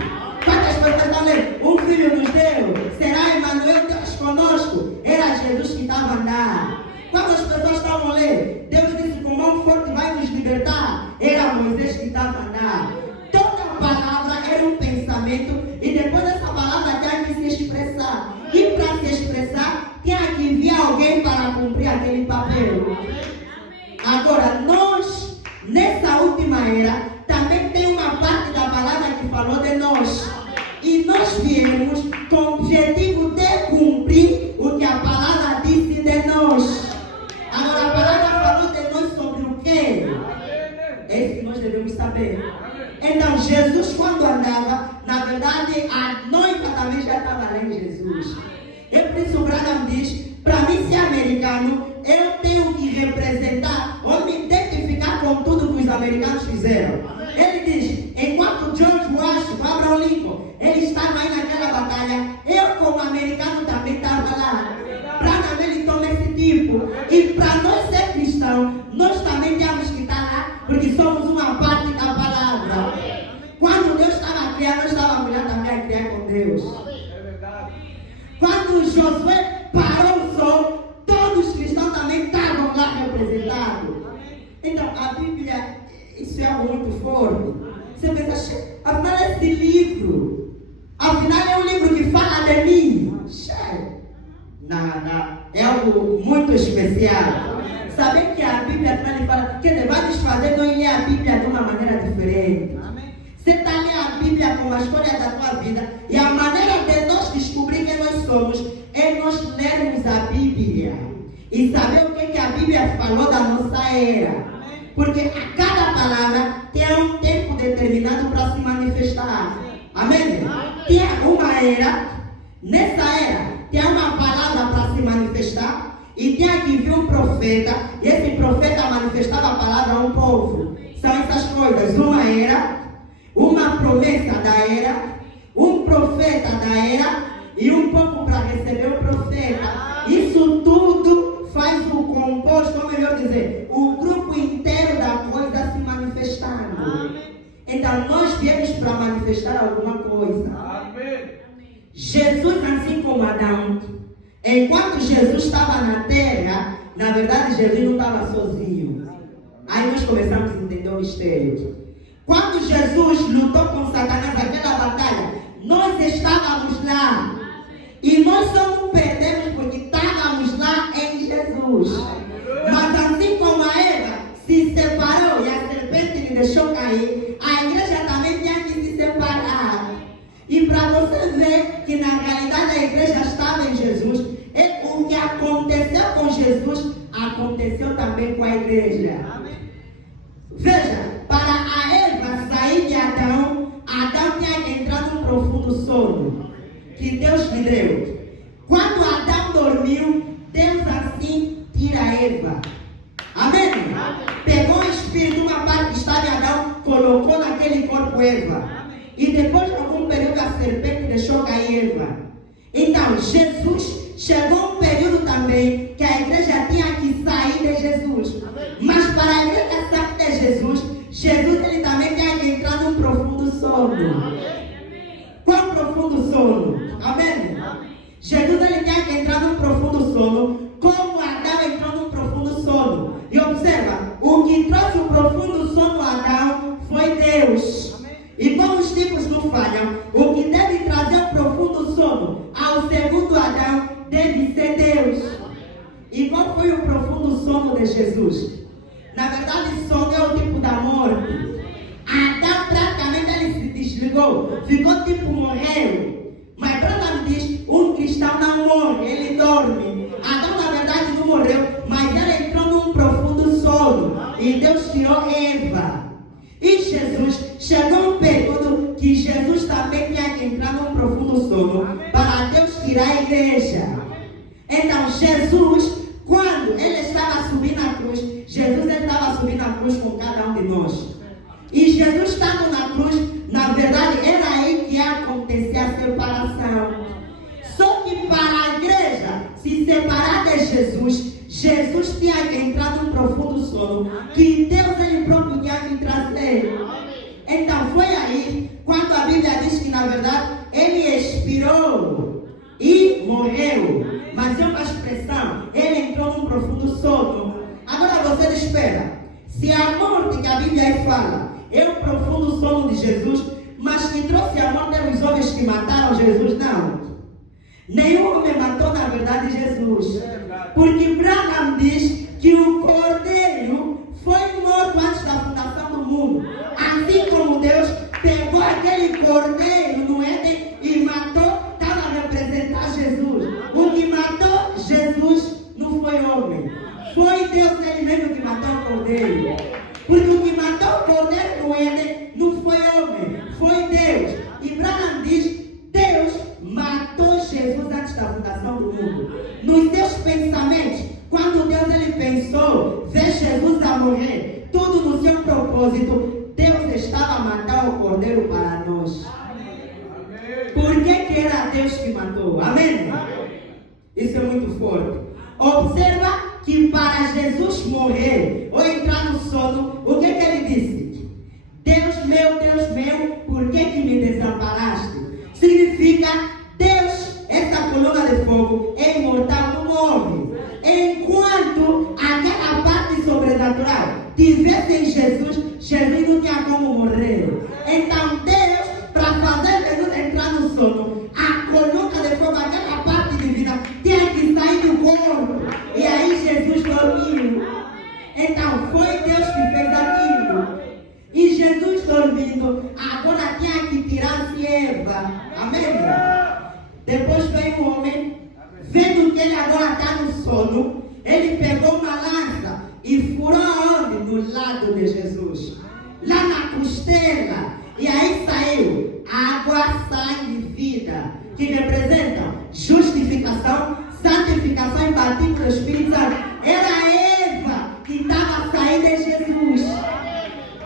Quando as pessoas estão lendo, um filho nos deu, será Emmanuel, Deus conosco. Era Jesus que estava a andar. Quando as pessoas estavam lendo, Deus disse, com mão forte vai nos libertar. Era Moisés que estava a andar. Toda palavra era um pensamento e depois dessa palavra tinha que se expressar. E para se expressar, tinha que enviar alguém para cumprir aquele papel. Agora, nós, nessa última era, também tem uma parte da palavra que falou de nós. E nós viemos com o objetivo de cumprir o que a palavra disse de nós. Agora, a palavra falou de nós sobre o quê? É isso que nós devemos saber. Então, Jesus, quando andava, na verdade, a noiva também já estava lá em Jesus. E por isso o Branham diz, para mim ser americano, eu tenho que representar ou me identificar com tudo que os americanos fizeram. Ele diz, enquanto George Washington, Abraham Lincoln, ele estava aí naquela batalha, eu como americano também estava lá. Branham, ele toma esse tipo. E para nós ser cristãos, nós também temos que estar lá, porque somos uma parte da palavra. Quando Deus estava a criar, nós estávamos lá também a criar com Deus. Quando Josué parou o sol, todos os cristãos também estavam lá representados. Então, a Bíblia, isso é algo muito forte. Você pensa, afinal esse livro, afinal é um livro que fala de mim. É algo muito especial. Saber que a Bíblia afinal ele fala, quer dizer, vai nos fazer não ler a Bíblia de uma maneira diferente. Você está lendo a Bíblia com a história da tua vida e a maneira de nós descobrir quem nós somos. somos é nós lermos a Bíblia e saber o que a Bíblia falou da nossa era. Porque a cada palavra tem um tempo determinado para se manifestar. Amém? Tem uma era, nessa era, tem uma palavra para se manifestar e tem que vir um profeta, e esse profeta manifestava a palavra a um povo. São essas coisas, uma era, uma promessa da era, um profeta da era e um povo para receber o profeta. Isso tudo faz o composto, ou melhor dizer, o grupo inteiro da coisa se manifestando. Então nós viemos para manifestar alguma coisa. Jesus, assim como Adão, enquanto Jesus estava na terra, na verdade Jesus não estava sozinho. Aí nós começamos a entender o mistério. Quando Jesus lutou com Satanás aquela batalha, nós estávamos lá. E nós só não perdemos porque estávamos lá em Jesus. Mas assim como a Eva se separou e a serpente lhe deixou cair, a igreja também tinha que se separar. E para você ver que na realidade a igreja estava em Jesus, o que aconteceu com Jesus, aconteceu também com a igreja. Veja, para a Eva sair de Adão, Adão tinha que entrar num profundo sono que Deus lhe deu. Quando Adão dormiu, Deus assim tira a Eva. Amém? Pegou o espírito, uma parte que estava em Adão, colocou naquele corpo Eva. E depois de algum período a serpente deixou cair Eva. Então Jesus chegou um período também que a igreja tinha que sair de Jesus. Mas para a igreja sair de Jesus, Jesus ele também tinha que entrar num profundo sono. Qual profundo sono? Amém? Jesus ele tinha que entrar num profundo sono, como Adão entrou num profundo sono. E observa, o que trouxe o profundo sono a Adão foi Deus. E como os tipos não falham, o que deve trazer o profundo sono ao segundo Adão deve ser Deus. E qual foi o profundo sono de Jesus? Na verdade, sono é o tipo da morte. Adão praticamente ele se desligou, ficou tipo morreu. Mas Branham diz, um cristão não morre, ele dorme. Adão na verdade não morreu, mas ele entrou num profundo sono. E Deus tirou Eva. E Jesus, chegou um período que Jesus também tinha que entrar num profundo sono para Deus tirar a igreja. Então Jesus, quando ele estava subindo a cruz, Jesus ele estava subindo a cruz com cada um de nós. E Jesus estando na cruz, na verdade era aí que ia acontecer a separação. Só que para a igreja se separar de Jesus, Jesus tinha que entrar num profundo sono que Deus ele próprio tinha que trazer. Então foi aí quando a Bíblia diz que na verdade ele expirou e morreu. Mas é uma expressão, ele entrou num profundo sono. Agora você espera, se a morte que a Bíblia fala é o profundo sono de Jesus, mas que trouxe a morte é os homens que mataram Jesus, não. Nenhum homem matou na verdade Jesus. Porque Branham diz que o Cordeiro foi morto antes da fundação do mundo. Assim como Deus pegou aquele Cordeiro no Éden e matou, estava a representar Jesus. O que matou Jesus não foi homem. Foi Deus ele mesmo que matou o Cordeiro. Porque o que matou o Cordeiro no Éden não foi homem, foi Deus. E Branham diz, Deus matou Jesus antes da fundação do mundo. Nos seus pensamentos, quando Deus ele pensou, ver Jesus a morrer, tudo no seu propósito, Deus estava a matar o Cordeiro para nós. Por que era Deus que matou? Amém? Isso é muito forte. Observa que para Jesus morrer ou entrar no sono, o que ele disse? Deus meu, por que me desamparaste? Significa, Deus, essa coluna de fogo é imortal, não morre. Enquanto aquela parte sobrenatural tivesse em Jesus, Jesus não tinha como morrer. Então Deus, para fazer Jesus entrar no sono, a coluna de fogo, aquela parte divina, tinha que sair do corpo. E aí Jesus dormiu. Então foi Deus que fez a ele pegou uma lança e furou onde? No lado de Jesus. Lá na costela. E aí saiu água, sangue e vida. Que representam justificação, santificação e batismo do Espírito Santo. Era Eva que estava a sair de Jesus.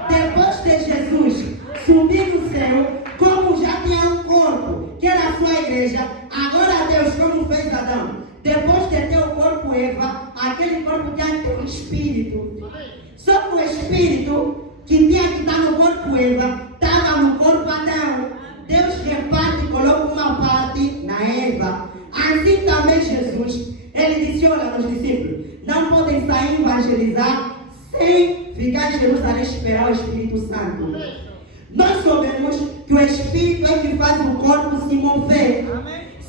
Depois de Jesus subir no céu, como já tinha um corpo, que era a sua igreja, agora Deus, como fez Adão, depois de ter o corpo Eva, aquele corpo tinha que ter um espírito. Só que o espírito que tinha que estar no corpo Eva, estava no corpo Adão. Deus reparte e coloca uma parte na Eva. Assim também Jesus, ele disse, olha aos discípulos, não podem sair evangelizar sem ficar em Jerusalém esperar o Espírito Santo. Nós sabemos que o Espírito é que faz o corpo se mover.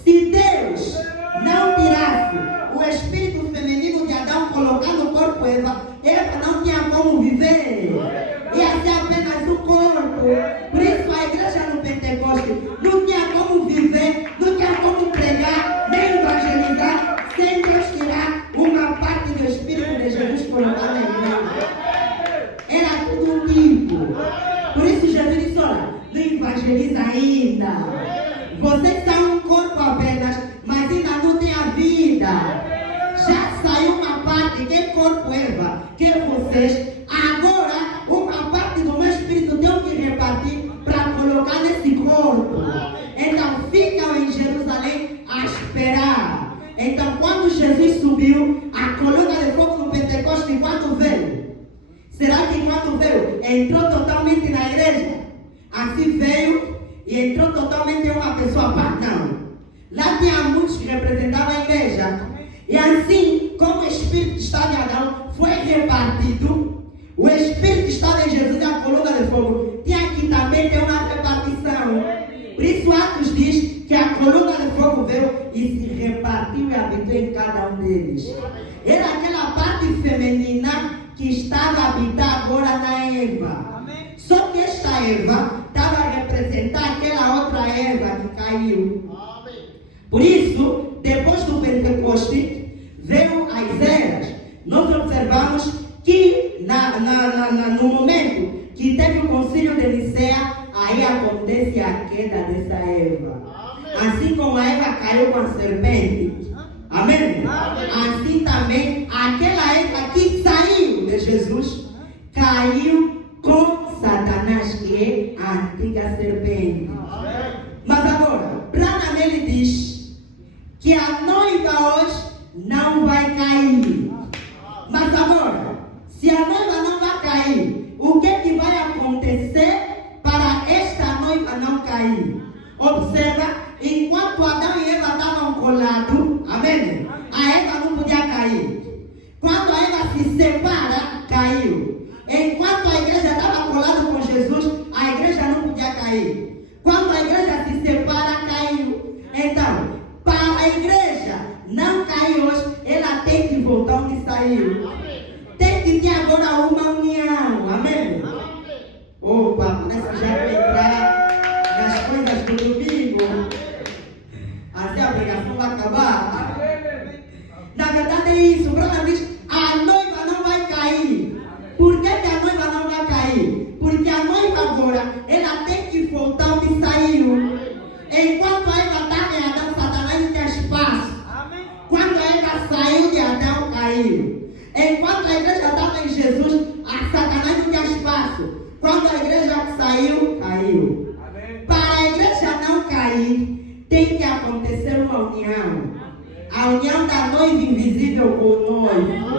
Se Deus não tirasse o Espírito feminino de Adão, colocar no corpo Eva, Eva não tinha como viver. Ia ser apenas o corpo. Por isso a igreja no Pentecoste não tinha como viver, não tinha como pregar, nem evangelizar, sem Deus tirar uma parte do Espírito de Jesus e colocar na igreja. Era tudo um tipo. Por isso Jesus disse, olha, não evangeliza ainda. Vocês são um corpo apenas, mas ainda não tem a vida. Já saiu uma parte, que é corpo Eva, que é vocês. Agora, uma parte do meu espírito tem que repartir para colocar nesse corpo. Então, ficam em Jerusalém a esperar. Então, quando Jesus subiu, a coluna de fogo no Pentecoste, quando veio? Será que quando veio, entrou totalmente na igreja? Assim veio e entrou totalmente em uma pessoa? Não. Lá tinha muitos que representavam a igreja. E assim, como o Espírito estava em Adão, foi repartido. O Espírito estava em Jesus e a coluna de fogo tinha que também ter uma repartição. Por isso Atos diz que a coluna de fogo veio e se repartiu e habitou em cada um deles. Era aquela parte feminina que estava a habitar agora na Eva. Só que esta Eva estava a representar aquela outra Eva que caiu. Por isso, depois do Pentecoste, veio as eras. Nós observamos que no momento que teve o concílio de Nicéia, aí acontece a queda dessa Eva. Assim como a Eva caiu com a serpente. Amém? Assim também, aquela Eva que saiu de Jesus, caiu com Satanás, que é a antiga serpente. Mas agora, Branham ele diz que a noiva hoje não vai cair. Mas agora, se a noiva não vai cair, o que vai acontecer para esta noiva não cair? Observa, enquanto Adão e Eva estavam colados, amém? A Eva não podia cair. Quando a Eva se separa, caiu. Enquanto a igreja estava colada com Jesus, a igreja não podia cair. Quando a igreja se separa, caiu. Então, para a igreja não cair hoje, ela tem que voltar onde saiu. Tem que ter agora uma união. Amém? Opa, parece que já vai entrar nas coisas do domingo. Assim a pregação vai acabar. Na verdade é isso. O Branham diz, a noiva não vai cair. Por que a noiva não vai cair? Porque a noiva agora, ela tem que voltar onde saiu. Enquanto a Eva estava em Adão, Satanás não tinha espaço. Quando a Eva saiu de Adão, caiu. Enquanto a igreja estava em Jesus, a Satanás não tinha espaço. Quando a igreja saiu, caiu. Para a igreja não cair, tem que acontecer uma união. A união da noiva invisível com o noivo.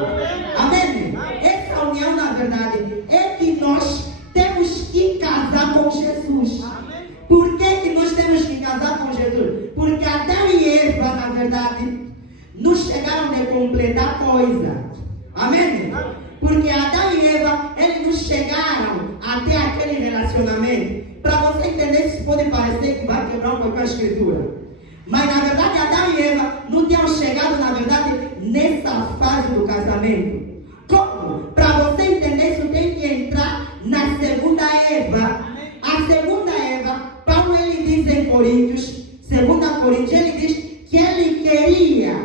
Amém? Essa união, na verdade, é que nós temos que casar com Jesus. Por que nós temos que casar com Jesus? Porque Adão e Eva, na verdade, não chegaram a completar coisa. Amém? Porque Adão e Eva, eles não chegaram até aquele relacionamento. Para você entender, isso pode parecer que vai quebrar um pouco a escritura. Mas na verdade, Adão e Eva não tinham chegado, na verdade, nessa fase do casamento. Como? Para você entender isso, tem que entrar na segunda Eva. A segunda Eva, Paulo ele diz em Coríntios, 2 Coríntios, ele diz que ele queria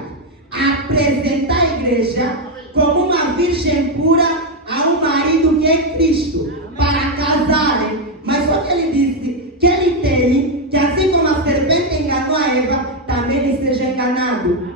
apresentar a igreja como uma virgem pura a um marido que é Cristo, para casarem. Mas só que ele disse que ele teme que assim como a serpente enganou a Eva, também ele seja enganado.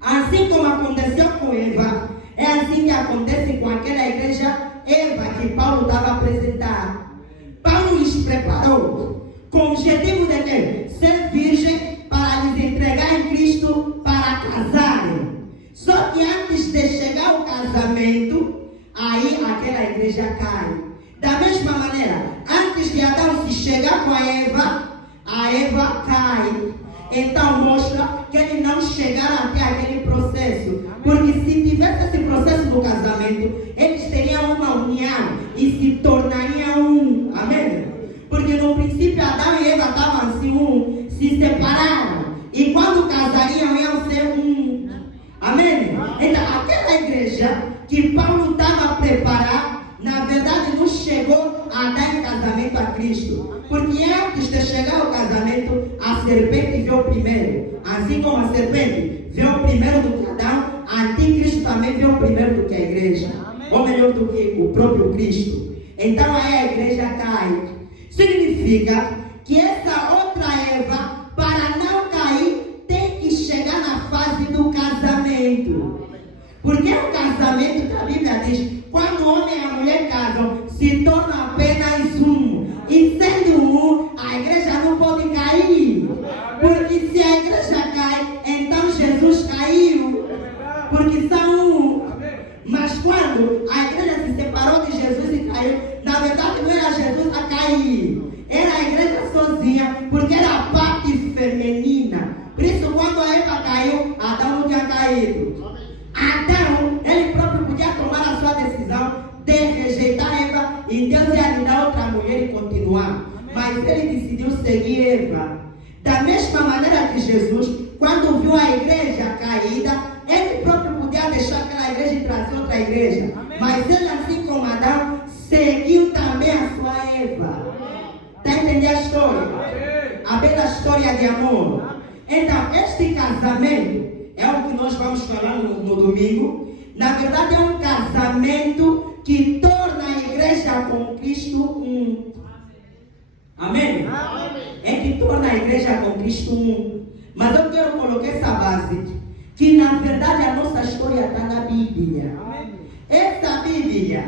Assim como aconteceu com Eva, é assim que acontece com aquela igreja Eva que Paulo estava a apresentar. Paulo lhes preparou com o objetivo de quê? Ser virgem para lhes entregar em Cristo para casarem. Só que antes de chegar ao casamento, aí aquela igreja cai. Da mesma maneira, antes de Adão se chegar com a Eva cai. Então mostra que eles não chegaram até aquele processo. Porque se tivesse esse processo do casamento, eles teriam uma união e se tornariam um. Amém? Porque no princípio Adão e Eva estavam assim um, se separaram. E quando casariam iam ser um. Amém? Então aquela igreja que Paulo estava a preparar, na verdade não chegou a dar em casamento a Cristo. Porque antes de chegar ao casamento, a serpente veio primeiro. Assim como a serpente veio primeiro do que Adão, anticristo também veio primeiro do que a igreja. Ou melhor, do que o próprio Cristo. Então aí a igreja cai. Significa que essa outra Eva, para não cair, tem que chegar na fase do casamento. Porque o casamento que a Bíblia diz, quando o homem e a mulher casam, se torna apenas um. E sendo um, a igreja não pode cair. Porque se a igreja cai, então Jesus caiu. Porque são um. Mas quando a igreja se separou de Jesus e caiu, na verdade não era Jesus a cair. Era a igreja sozinha, porque era a parte feminina. Por isso quando a Eva caiu, Adão não tinha caído. Adão, ele próprio podia tomar a sua decisão de rejeitar Eva e Deus ia lhe dar outra mulher e continuar. Mas ele decidiu seguir Eva. Da mesma maneira que Jesus, quando viu a igreja caída, ele próprio podia deixar aquela igreja e trazer outra igreja. Mas ele, assim como Adão, seguiu também a sua Eva. Está entendendo a história? A bela história de amor. Então, este casamento é o que nós vamos falar no domingo. Na verdade, é um casamento que torna a igreja com Cristo um. Amém? É que torna a igreja com Cristo um. Mas eu quero colocar essa base, que na verdade a nossa história está na Bíblia. Essa Bíblia,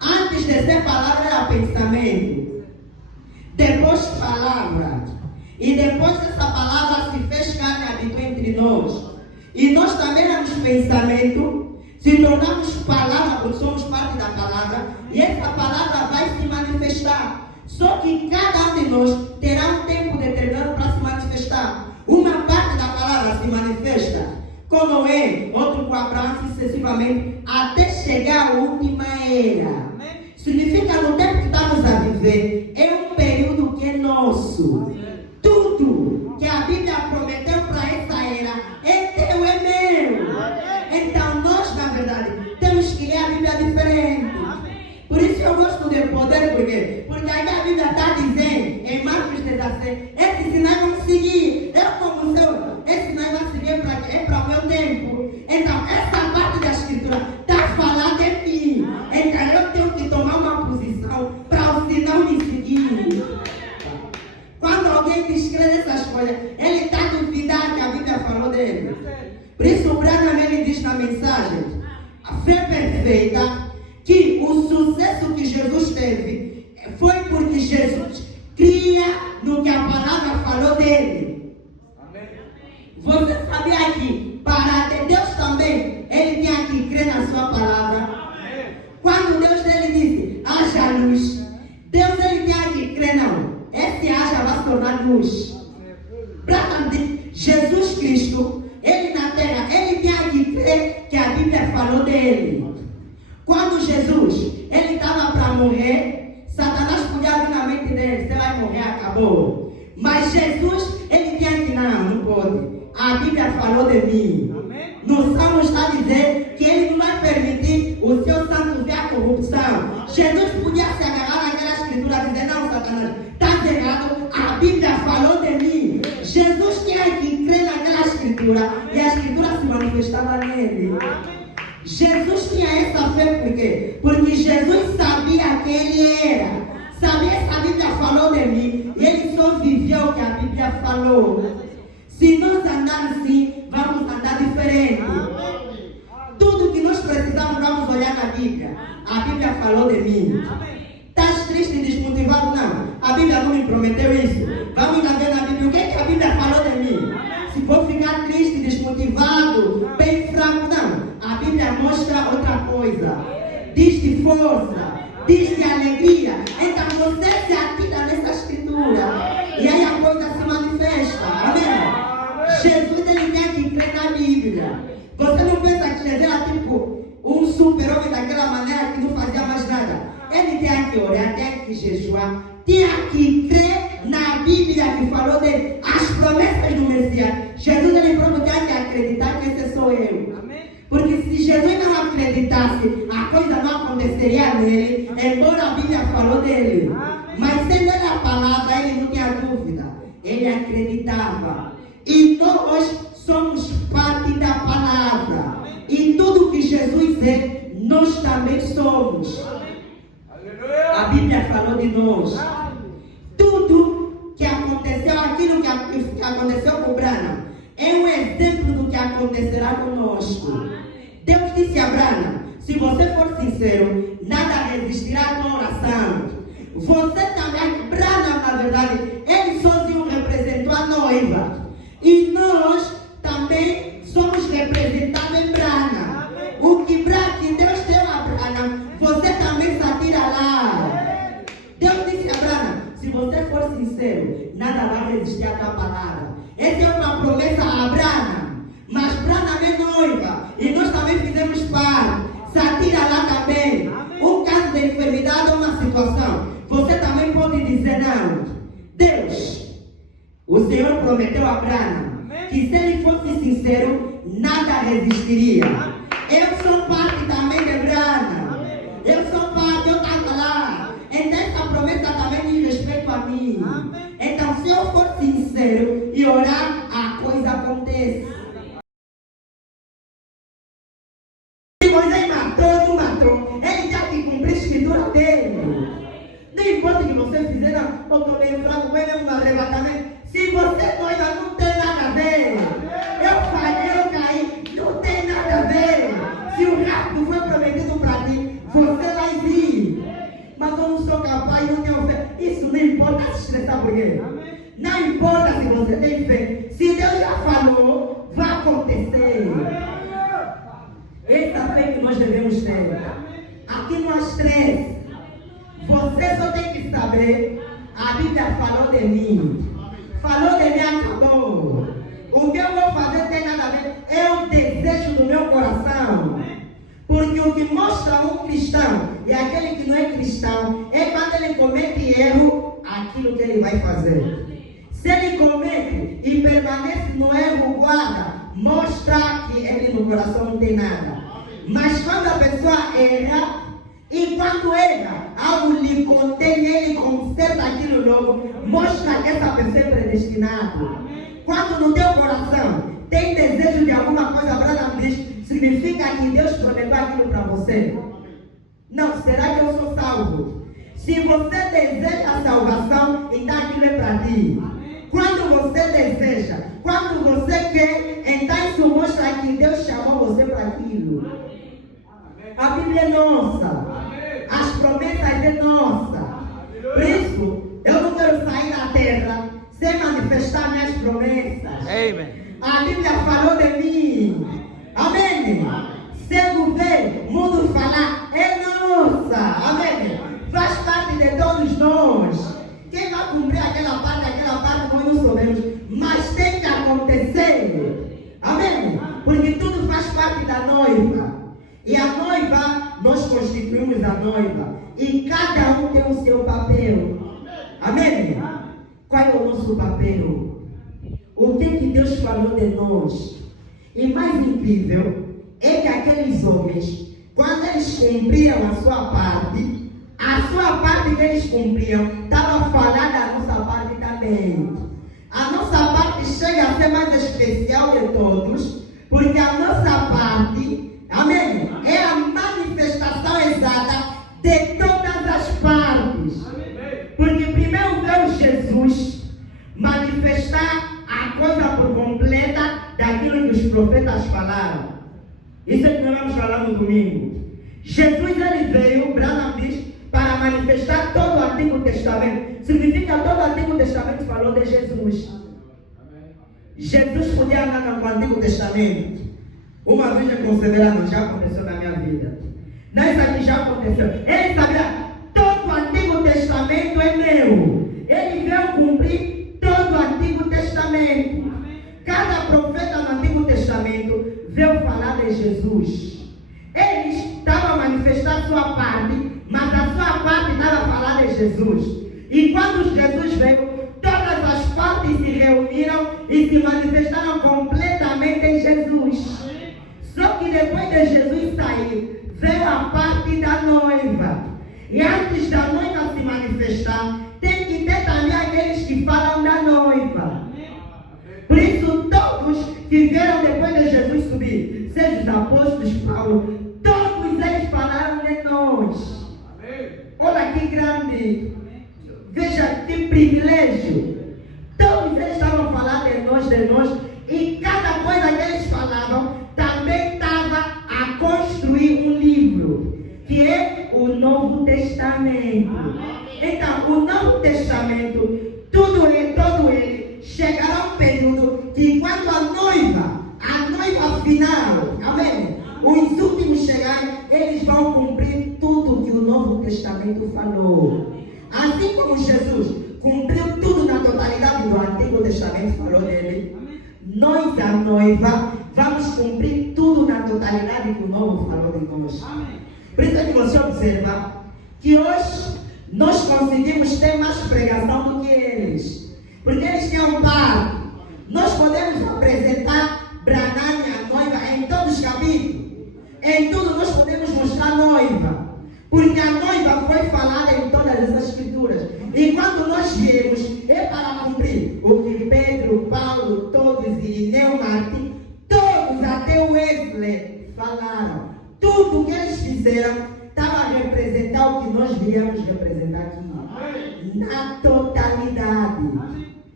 antes de ser palavra, era pensamento. Depois palavra. E depois essa palavra se fez carne e habitou entre nós. E nós também éramos pensamento, se tornamos palavra, porque somos parte da palavra, e essa palavra vai se manifestar. Só que cada um de nós terá um tempo determinado para se manifestar. Uma parte da palavra se manifesta com Noé, outro com Abraão, sucessivamente, até chegar à última era. Significa no tempo que estamos a viver, é um período que é nosso. Tudo que a Bíblia prometeu para essa era é teu, é meu. Então nós, na verdade, temos que ler a Bíblia diferente. Por isso eu gosto de poder, por quê? Porque aí a Bíblia está dizendo, em Marcos 16, esses sinais vão seguir. Eu como Senhor, esses sinais vão seguir para quê? É para o meu tempo. Então essa parte da Escritura está falando de mim. Então eu tenho que tomar uma posição para o sinal me seguir. Quando alguém descreve essas coisas, ele está duvidando que a Bíblia falou dele. Por isso o Branham ele diz na mensagem, a fé perfeita, que o sucesso que Jesus teve foi porque Jesus cria no que a palavra falou dele. Você sabia que para Deus também, ele tinha que crer na sua palavra. Quando Deus ele disse, haja luz, Deus ele tinha que crer não. Esse haja vai se tornar luz. Para Jesus Cristo, ele na terra, ele tinha que crer que a Bíblia falou dele. Quando Jesus, ele estava para morrer, Satanás podia vir na mente dele, você vai morrer, acabou. Mas Jesus, ele tinha que, não pode. A Bíblia falou de mim. No Salmo está dizendo que ele não vai permitir o seu santo ver a corrupção. Jesus podia se agarrar naquela escritura e dizer, não, Satanás, está errado, a Bíblia falou de mim. Jesus tinha que crer naquela escritura e a escritura se manifestava nele. Jesus tinha essa fé por quê? Porque Jesus sabia quem ele era. Sabia que a Bíblia falou de mim. E ele só viveu o que a Bíblia falou. Se nós andarmos assim, vamos andar diferente. Tudo que nós precisamos, vamos olhar na Bíblia. A Bíblia falou de mim. Estás triste e desmotivado? Não. A Bíblia não me prometeu isso. Vamos lá ver na Bíblia o que, que a Bíblia falou de mim. Se for ficar triste, desmotivado, bem fraco, não. A Bíblia mostra outra coisa. Diz de força, diz de alegria. Então você se atira nessa escritura. E aí a coisa se manifesta. Amém? Jesus, ele tem que crer na Bíblia. Você não pensa que Jesus era tipo um super-homem daquela maneira que não fazia mais nada. Ele tinha que orar, tinha que jejuar, tinha que crer na Bíblia que falou de as promessas do Messias. Jesus, ele próprio tinha que acreditar que esse sou eu. Porque se Jesus não acreditasse, a coisa não aconteceria nele, embora a Bíblia falou dele. Mas sendo ele a palavra, ele não tinha dúvida. Ele acreditava. E nós somos parte da palavra. E tudo que Jesus é, nós também somos. A Bíblia falou de nós. Tudo que aconteceu, aquilo que aconteceu com Branham, é um exemplo do que acontecerá conosco. Deus disse a Branham: se você for sincero, nada resistirá à tua oração. Você também, Branham, na verdade, ele sozinho representou a noiva. E nós também somos representados em Branham. O que Deus deu a Branham, você também se atira lá. Deus disse a Branham: se você for sincero, nada vai resistir à tua palavra. Essa é uma promessa a Branham. Mas Branham é noiva. E nós também fizemos parte. Se atira lá também. Um caso de enfermidade ou uma situação, você também pode dizer: não, Deus, o Senhor prometeu a Branham que se ele fosse sincero, nada resistiria. Eu sou parte também de Branham. Eu sou parte, eu estava lá. Então essa promessa também diz respeito a mim. Então se eu for sincero e orar, a coisa acontece. Se Moisés matou, não matou, ele já tem que cumprir a escritura dele. Não importa o que você fizer, não, eu estou meio fraco, ele é um arrebatamento. Se você noiva, não tem nada a ver. Eu falhei, eu caí, não tem nada a ver. Se o rapto foi prometido para ti, você vai vir. Mas eu não sou capaz, não tenho fé. Isso não importa se estressar por quê. Não importa se você tem fé. Se Deus já falou, vai acontecer. Essa fé que nós devemos ter. Aqui não há estresse. Você só tem que saber. A Bíblia falou de mim. Falou de mim, acabou. O que eu vou fazer tem nada a ver. É o desejo do meu coração. Porque o que mostra um cristão e aquele que não é cristão é quando ele comete erro, aquilo que ele vai fazer. Se ele comete e permanece no erro, guarda, mostra que ele no coração não tem nada. Mas quando a pessoa erra, e quando erra, algo lhe contém, ele conserta aquilo logo, mostra que essa pessoa é predestinada. Quando no teu coração tem desejo de alguma coisa, Branham diz, significa que Deus prometeu aquilo para você. Não, será que eu sou salvo? Se você deseja a salvação, então aquilo é para ti. Quando você deseja, quando você quer, então isso mostra que Deus chamou você para aquilo. A Bíblia é nossa. As promessas é nossa. Por isso, eu não quero sair da terra sem manifestar minhas promessas. Amém. A Bíblia falou de mim. Amém. Cego ver, mudo falar, é nossa. Amém. Faz parte de todos nós. Quem vai cumprir aquela parte nós não sabemos. Mas tem que acontecer. Amém. Porque tudo faz parte da noiva. E a noiva, nós constituímos a noiva. E cada um tem o seu papel. Amém? Qual é o nosso papel? O que Deus falou de nós? E mais incrível é que aqueles homens, quando eles cumpriam a sua parte que eles cumpriam, estava falando da nossa parte também. A nossa parte chega a ser mais especial de todos, Porque a nossa parte, amém, é a manifestação exata de todas as partes. Porque primeiro veio Jesus manifestar a coisa por completa daquilo que os profetas falaram. Isso é que nós vamos falar no domingo. Jesus ele veio, Branham diz, para manifestar todo o Antigo Testamento. Significa todo o Antigo Testamento falou de Jesus. Jesus podia andar no Antigo Testamento. Uma vez eu considerando, já aconteceu na minha vida. Nessa aqui já aconteceu. Ele sabia, todo o Antigo Testamento é meu. Ele veio cumprir todo o Antigo Testamento. Cada profeta no Antigo Testamento veio falar de Jesus. Eles estavam a manifestar a sua parte, mas a sua parte estava a falar de Jesus. E quando Jesus veio, todas as partes se reuniram e se manifestaram completamente em Jesus. Só que depois de Jesus sair, veio a parte da noiva. E antes da noiva se manifestar, tem que ter também aqueles que falam da noiva. Por isso, todos que vieram depois de Jesus subir, seja os apóstolos, Paulo, todos eles falaram de nós. Olha que grande, veja que privilégio. Todos eles estavam a falar de nós, e cada coisa que eles falavam também estava a construir um livro, que é o Novo Testamento. Então, o Novo Testamento, todo ele, chegará um período que quando a noiva final, amém, os últimos chegarem, eles vão cumprir tudo que o Novo Testamento falou. Assim como Jesus cumpriu tudo na totalidade do Antigo Testamento, falou dele, nós, a noiva, vamos cumprir tudo na totalidade que o Novo falou de nós. Por isso é que você observa que hoje nós conseguimos ter mais pregação do que eles. Porque eles têm um par. Nós podemos apresentar Branham, a noiva, em todos os capítulos. Em tudo nós podemos mostrar a noiva. Porque a noiva foi falada em todas as escrituras. E quando nós viemos, é para cumprir o que Pedro, Paulo, todos, Irineu, Martim, todos, até o Wesley, falaram. Tudo que eles fizeram estava a representar o que nós viemos representar aqui. Na totalidade.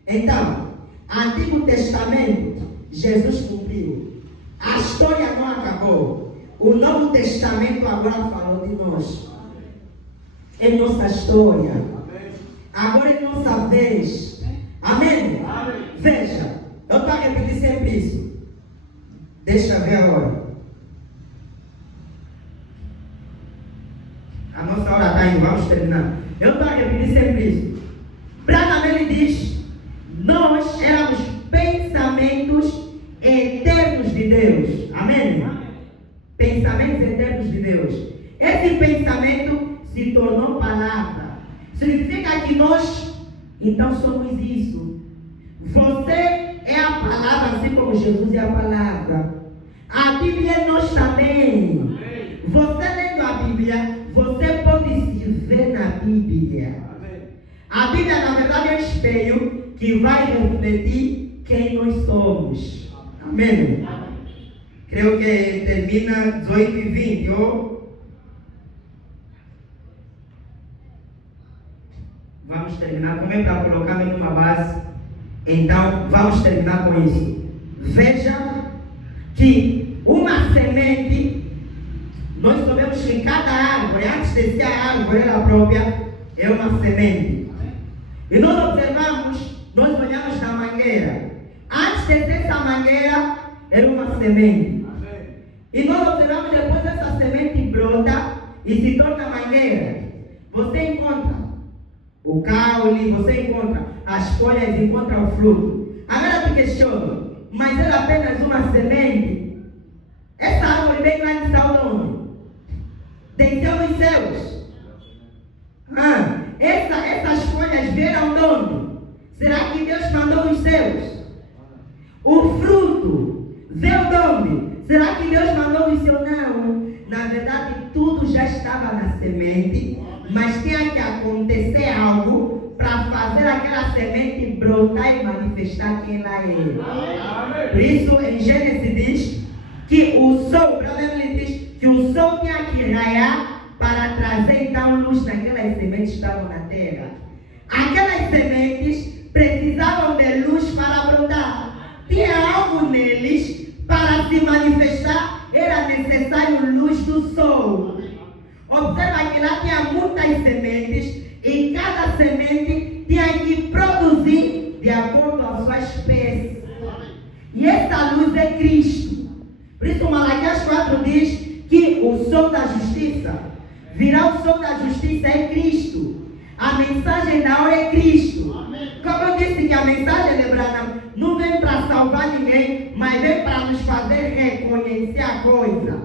Então, Antigo Testamento, Jesus cumpriu. A história não acabou. O Novo Testamento agora falou de nós. É nossa história. Agora é nossa vez. Amém? Veja, eu estou a repetir sempre isso. Deixa eu ver agora. A nossa hora está indo, vamos terminar. Eu estou a repetir sempre isso. Branham ele diz, nós éramos pensamentos eternos de Deus. Amém? Pensamentos eternos de Deus. Esse pensamento se tornou palavra. Significa que nós, então, somos isso. Você é a palavra, assim como Jesus é a palavra. A Bíblia é nós também. Você lendo a Bíblia, você pode se ver na Bíblia. A Bíblia, na verdade, é um espelho que vai refletir quem nós somos. Amém? Creio que termina 18 e 20. Vamos terminar. Como é para colocar numa base? Então, vamos terminar com isso. Veja que uma semente, nós sabemos que cada árvore, antes de ser a árvore ela própria, é uma semente. E nós observamos, nós olhamos na mangueira. Antes de ser essa mangueira, era uma semente. E nós observamos depois essa semente brota e se torna mangueira. Você encontra o caule, você encontra as folhas, encontra o fruto. Agora te questiono, mas era apenas uma semente? Essa árvore bem grande está onde? Desceu nos céus. Essas folhas vieram de onde? Será que Deus mandou os céus? O fruto veio de onde? Será que Deus mandou o céu? Não. Na verdade, tudo já estava na semente, mas tinha que acontecer algo para fazer aquela semente brotar e manifestar quem ela é. Por isso, em Gênesis diz que o sol, ele diz que o sol tinha que raiar para trazer então luz naquelas sementes que estavam na terra. Aquelas sementes precisavam de luz para brotar. Tinha algo neles para se manifestar, era necessário luz do sol. Observa que lá tinha muitas sementes e cada semente tinha que produzir de acordo com a sua espécie. E essa luz é Cristo. Por isso Malaquias 4 diz que o sol da justiça, virá o sol da justiça é Cristo. A mensagem da hora é Cristo. Como eu disse que a mensagem de Branham não vem para salvar ninguém, mas vem para nos fazer reconhecer a coisa.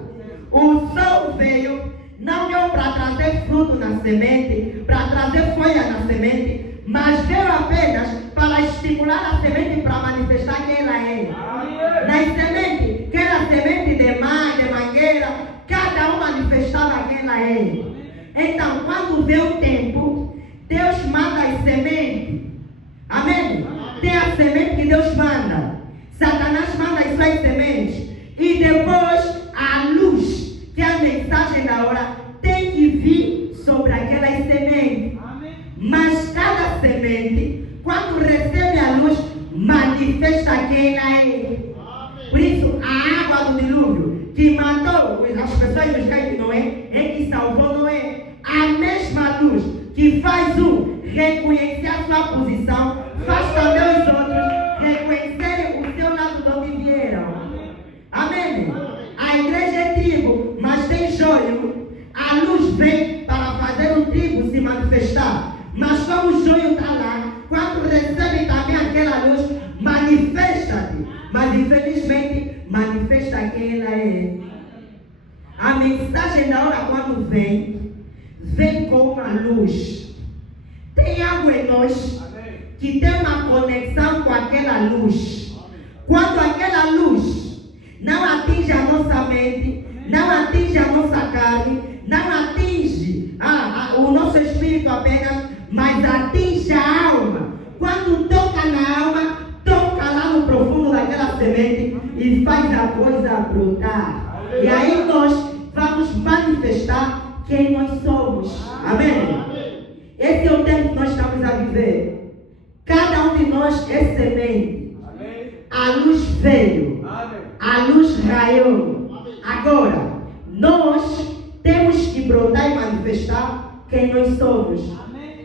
O sol veio, não veio para trazer fruto na semente, para trazer folha na semente, mas veio apenas para estimular a semente para manifestar quem ela é. Nas sementes, que era semente de mangueira, cada um manifestava quem ela é. Então, quando vê o tempo, Deus manda as sementes. Amém? Tem a semente que Deus manda. Satanás manda as suas sementes. E depois a luz, que é a mensagem da hora, tem que vir sobre aquelas sementes. Mas cada semente, quando recebe a luz, manifesta quem ela é. Por isso, a água do dilúvio que matou as pessoas dos reis de Noé é que salvou Noé. A mesma luz que faz um reconhecer a sua posição, faz também os outros reconhecerem o seu lado de onde vieram. Amém? A igreja é tribo, mas tem joio. A luz vem para fazer o tribo se manifestar. Mas como o joio está lá, quando recebe também aquela luz, manifesta-te. Mas infelizmente, manifesta quem ela é. A mensagem da hora quando vem com uma luz. Tem algo em nós que tem uma conexão com aquela luz. Quando aquela luz não atinge a nossa mente, não atinge a nossa carne, não atinge o nosso espírito apenas, mas atinge a alma. Quando toca na alma, toca lá no profundo daquela semente e faz a coisa brotar. E aí nós vamos manifestar quem nós somos. Amém? Esse é o tempo que nós estamos a viver. Cada um de nós é semente. A luz veio. A luz raiou. Agora, nós temos que brotar e manifestar quem nós somos.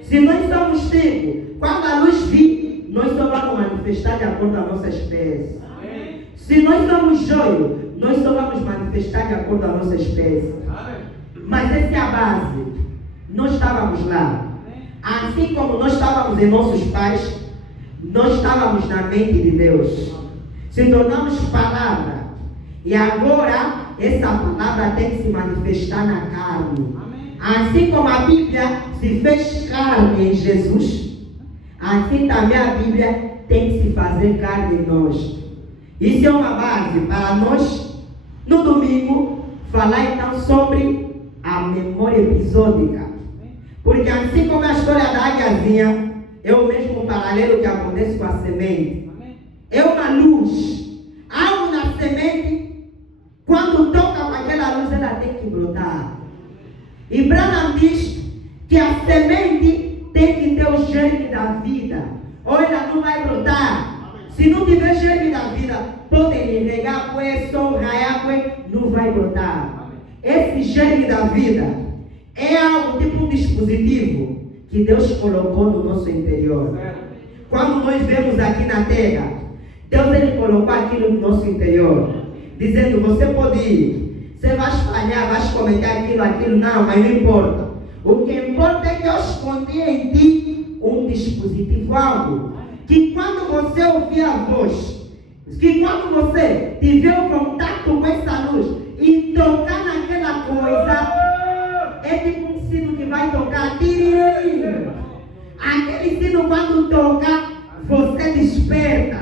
Se nós somos trigo, quando a luz vir, nós só vamos manifestar de acordo com a nossa espécie. Se nós somos joio, nós só vamos manifestar de acordo com a nossa espécie. Mas essa é a base. Nós estávamos lá. Assim como nós estávamos em nossos pais, nós estávamos na mente de Deus. Se tornamos palavra. E agora, essa palavra tem que se manifestar na carne. Assim como a Bíblia se fez carne em Jesus, assim também a Bíblia tem que se fazer carne em nós. Isso é uma base para nós, no domingo, falar então sobre a memória episódica. Porque assim como a história da águiazinha, é o mesmo paralelo que acontece com a semente. É uma luz. Algo na semente, quando toca com aquela luz, ela tem que brotar. E Branham diz que a semente tem que ter o germe da vida, ou ela não vai brotar. Se não tiver germe da vida, podem regar com ele, sol, raiar com ele, não vai brotar. Esse germe da vida é algo tipo um dispositivo que Deus colocou no nosso interior. Quando nós vemos aqui na terra, Deus ele colocou aquilo no nosso interior, dizendo: você pode ir, você vai espalhar, vai comentar aquilo, não, mas não importa. O que importa é que eu escondi em ti um dispositivo, algo que quando você ouvir a voz, que quando você tiver um contato com essa luz e tocar naquela coisa, é tipo um sino que vai tocar. Aquele sino quando toca, você desperta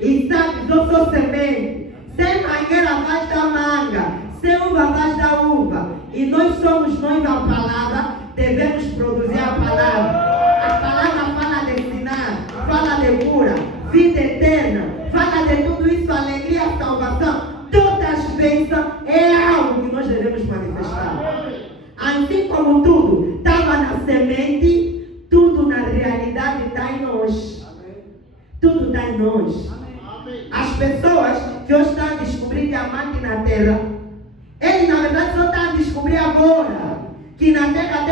e sabe, eu sou semente. Sem mangueira vais da manga, sem uva vais da uva. E nós somos nós da palavra, devemos produzir a palavra. A palavra fala de ensinar, fala de cura, vida eterna, fala de tudo isso, alegria, salvação. Todas bênçãos é algo que nós devemos manifestar. Assim como tudo estava na semente, tudo na realidade está em nós. Tudo está em nós. As pessoas que hoje estão a descobrir diamante na terra, eles na verdade só estão a descobrir agora que na terra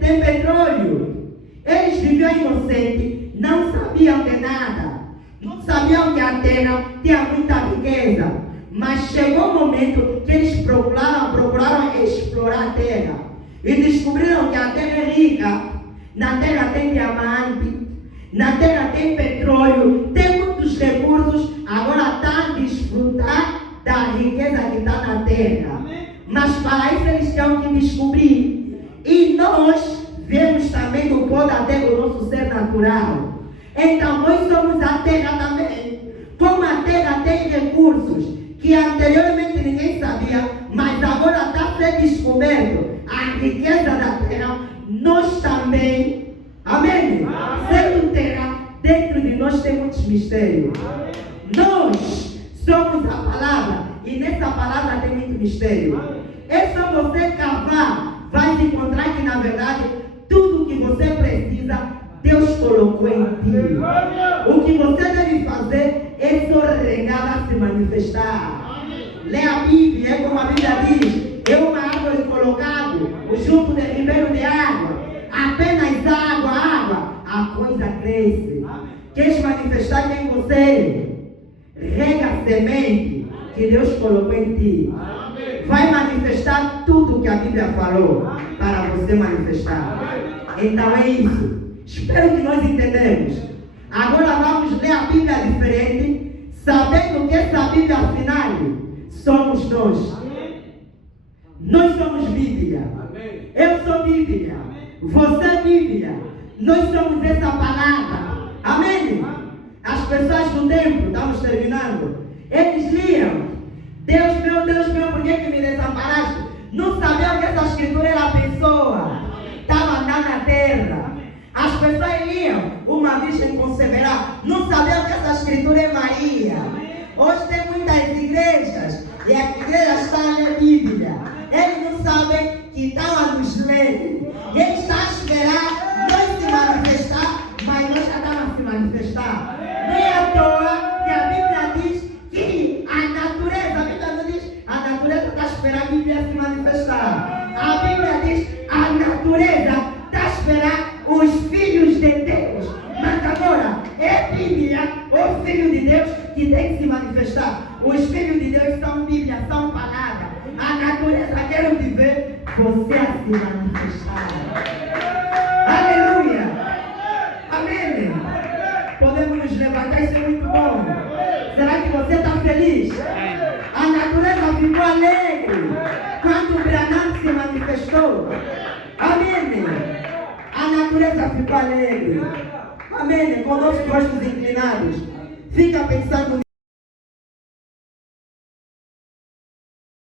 tem petróleo. Eles viviam inocentes, não sabiam de nada. Não sabiam que a terra tinha muita riqueza. Mas chegou o momento que eles procuraram explorar a terra. E descobriram que a terra é rica. Na terra tem diamante. Na terra tem petróleo. Tem muitos recursos. Agora está a desfrutar da riqueza que está na terra. Mas para isso eles têm que descobrir. E nós vemos também do pó da terra o nosso ser natural. Então nós somos a terra também. Como a terra tem recursos que anteriormente ninguém sabia, mas agora está a ser descoberto a riqueza da terra, nós também, amém? Sendo terra, dentro de nós tem muitos mistérios. Nós somos a palavra, e nessa palavra tem muito mistério. É só você cavar, vai se encontrar que na verdade, tudo que você precisa, Deus colocou em ti. O que você deve fazer é só regar a se manifestar. Lê a Bíblia, é como a Bíblia diz: é uma árvore colocada junto do ribeiro de água. Apenas água, a coisa cresce. Queres manifestar quem você é? Rega a semente que Deus colocou em ti. Vai manifestar tudo que a Bíblia falou para você manifestar. Então é isso. Espero que nós entendemos. Agora vamos ler a Bíblia diferente, sabendo que essa Bíblia afinal somos nós. Nós somos Bíblia. Eu sou Bíblia. Você é Bíblia. Nós somos essa palavra. Amém? As pessoas do templo, estamos terminando, eles liam: Deus meu, por que me desamparaste? Não sabiam que essa escritura era a pessoa. Estava andando na terra. As pessoas liam: uma virgem conceberá. Não sabiam que essa escritura é Maria. Hoje tem muitas igrejas e as igrejas estão a ler Bíblia. Eles não sabem que estão a nos ler. Eles estão a esperar nós se manifestar, mas nós já estamos a se manifestar. Não é à toa que a Bíblia diz que a Bíblia não diz a natureza está a esperar a Bíblia se manifestar. A Bíblia diz a natureza está a esperar os filhos de Deus. Mas agora é Bíblia, o Filho de Deus, que tem que se manifestar. Os filhos de Deus são Bíblia, são palavra. A natureza quer viver você a se manifestar. Aleluia! Amém! Podemos nos levantar, isso é muito bom. Será que você está feliz? A natureza ficou alegre quando o Branham se manifestou. Amém! A natureza ficou alegre. Amém? Com nossos rostos inclinados. Fica pensando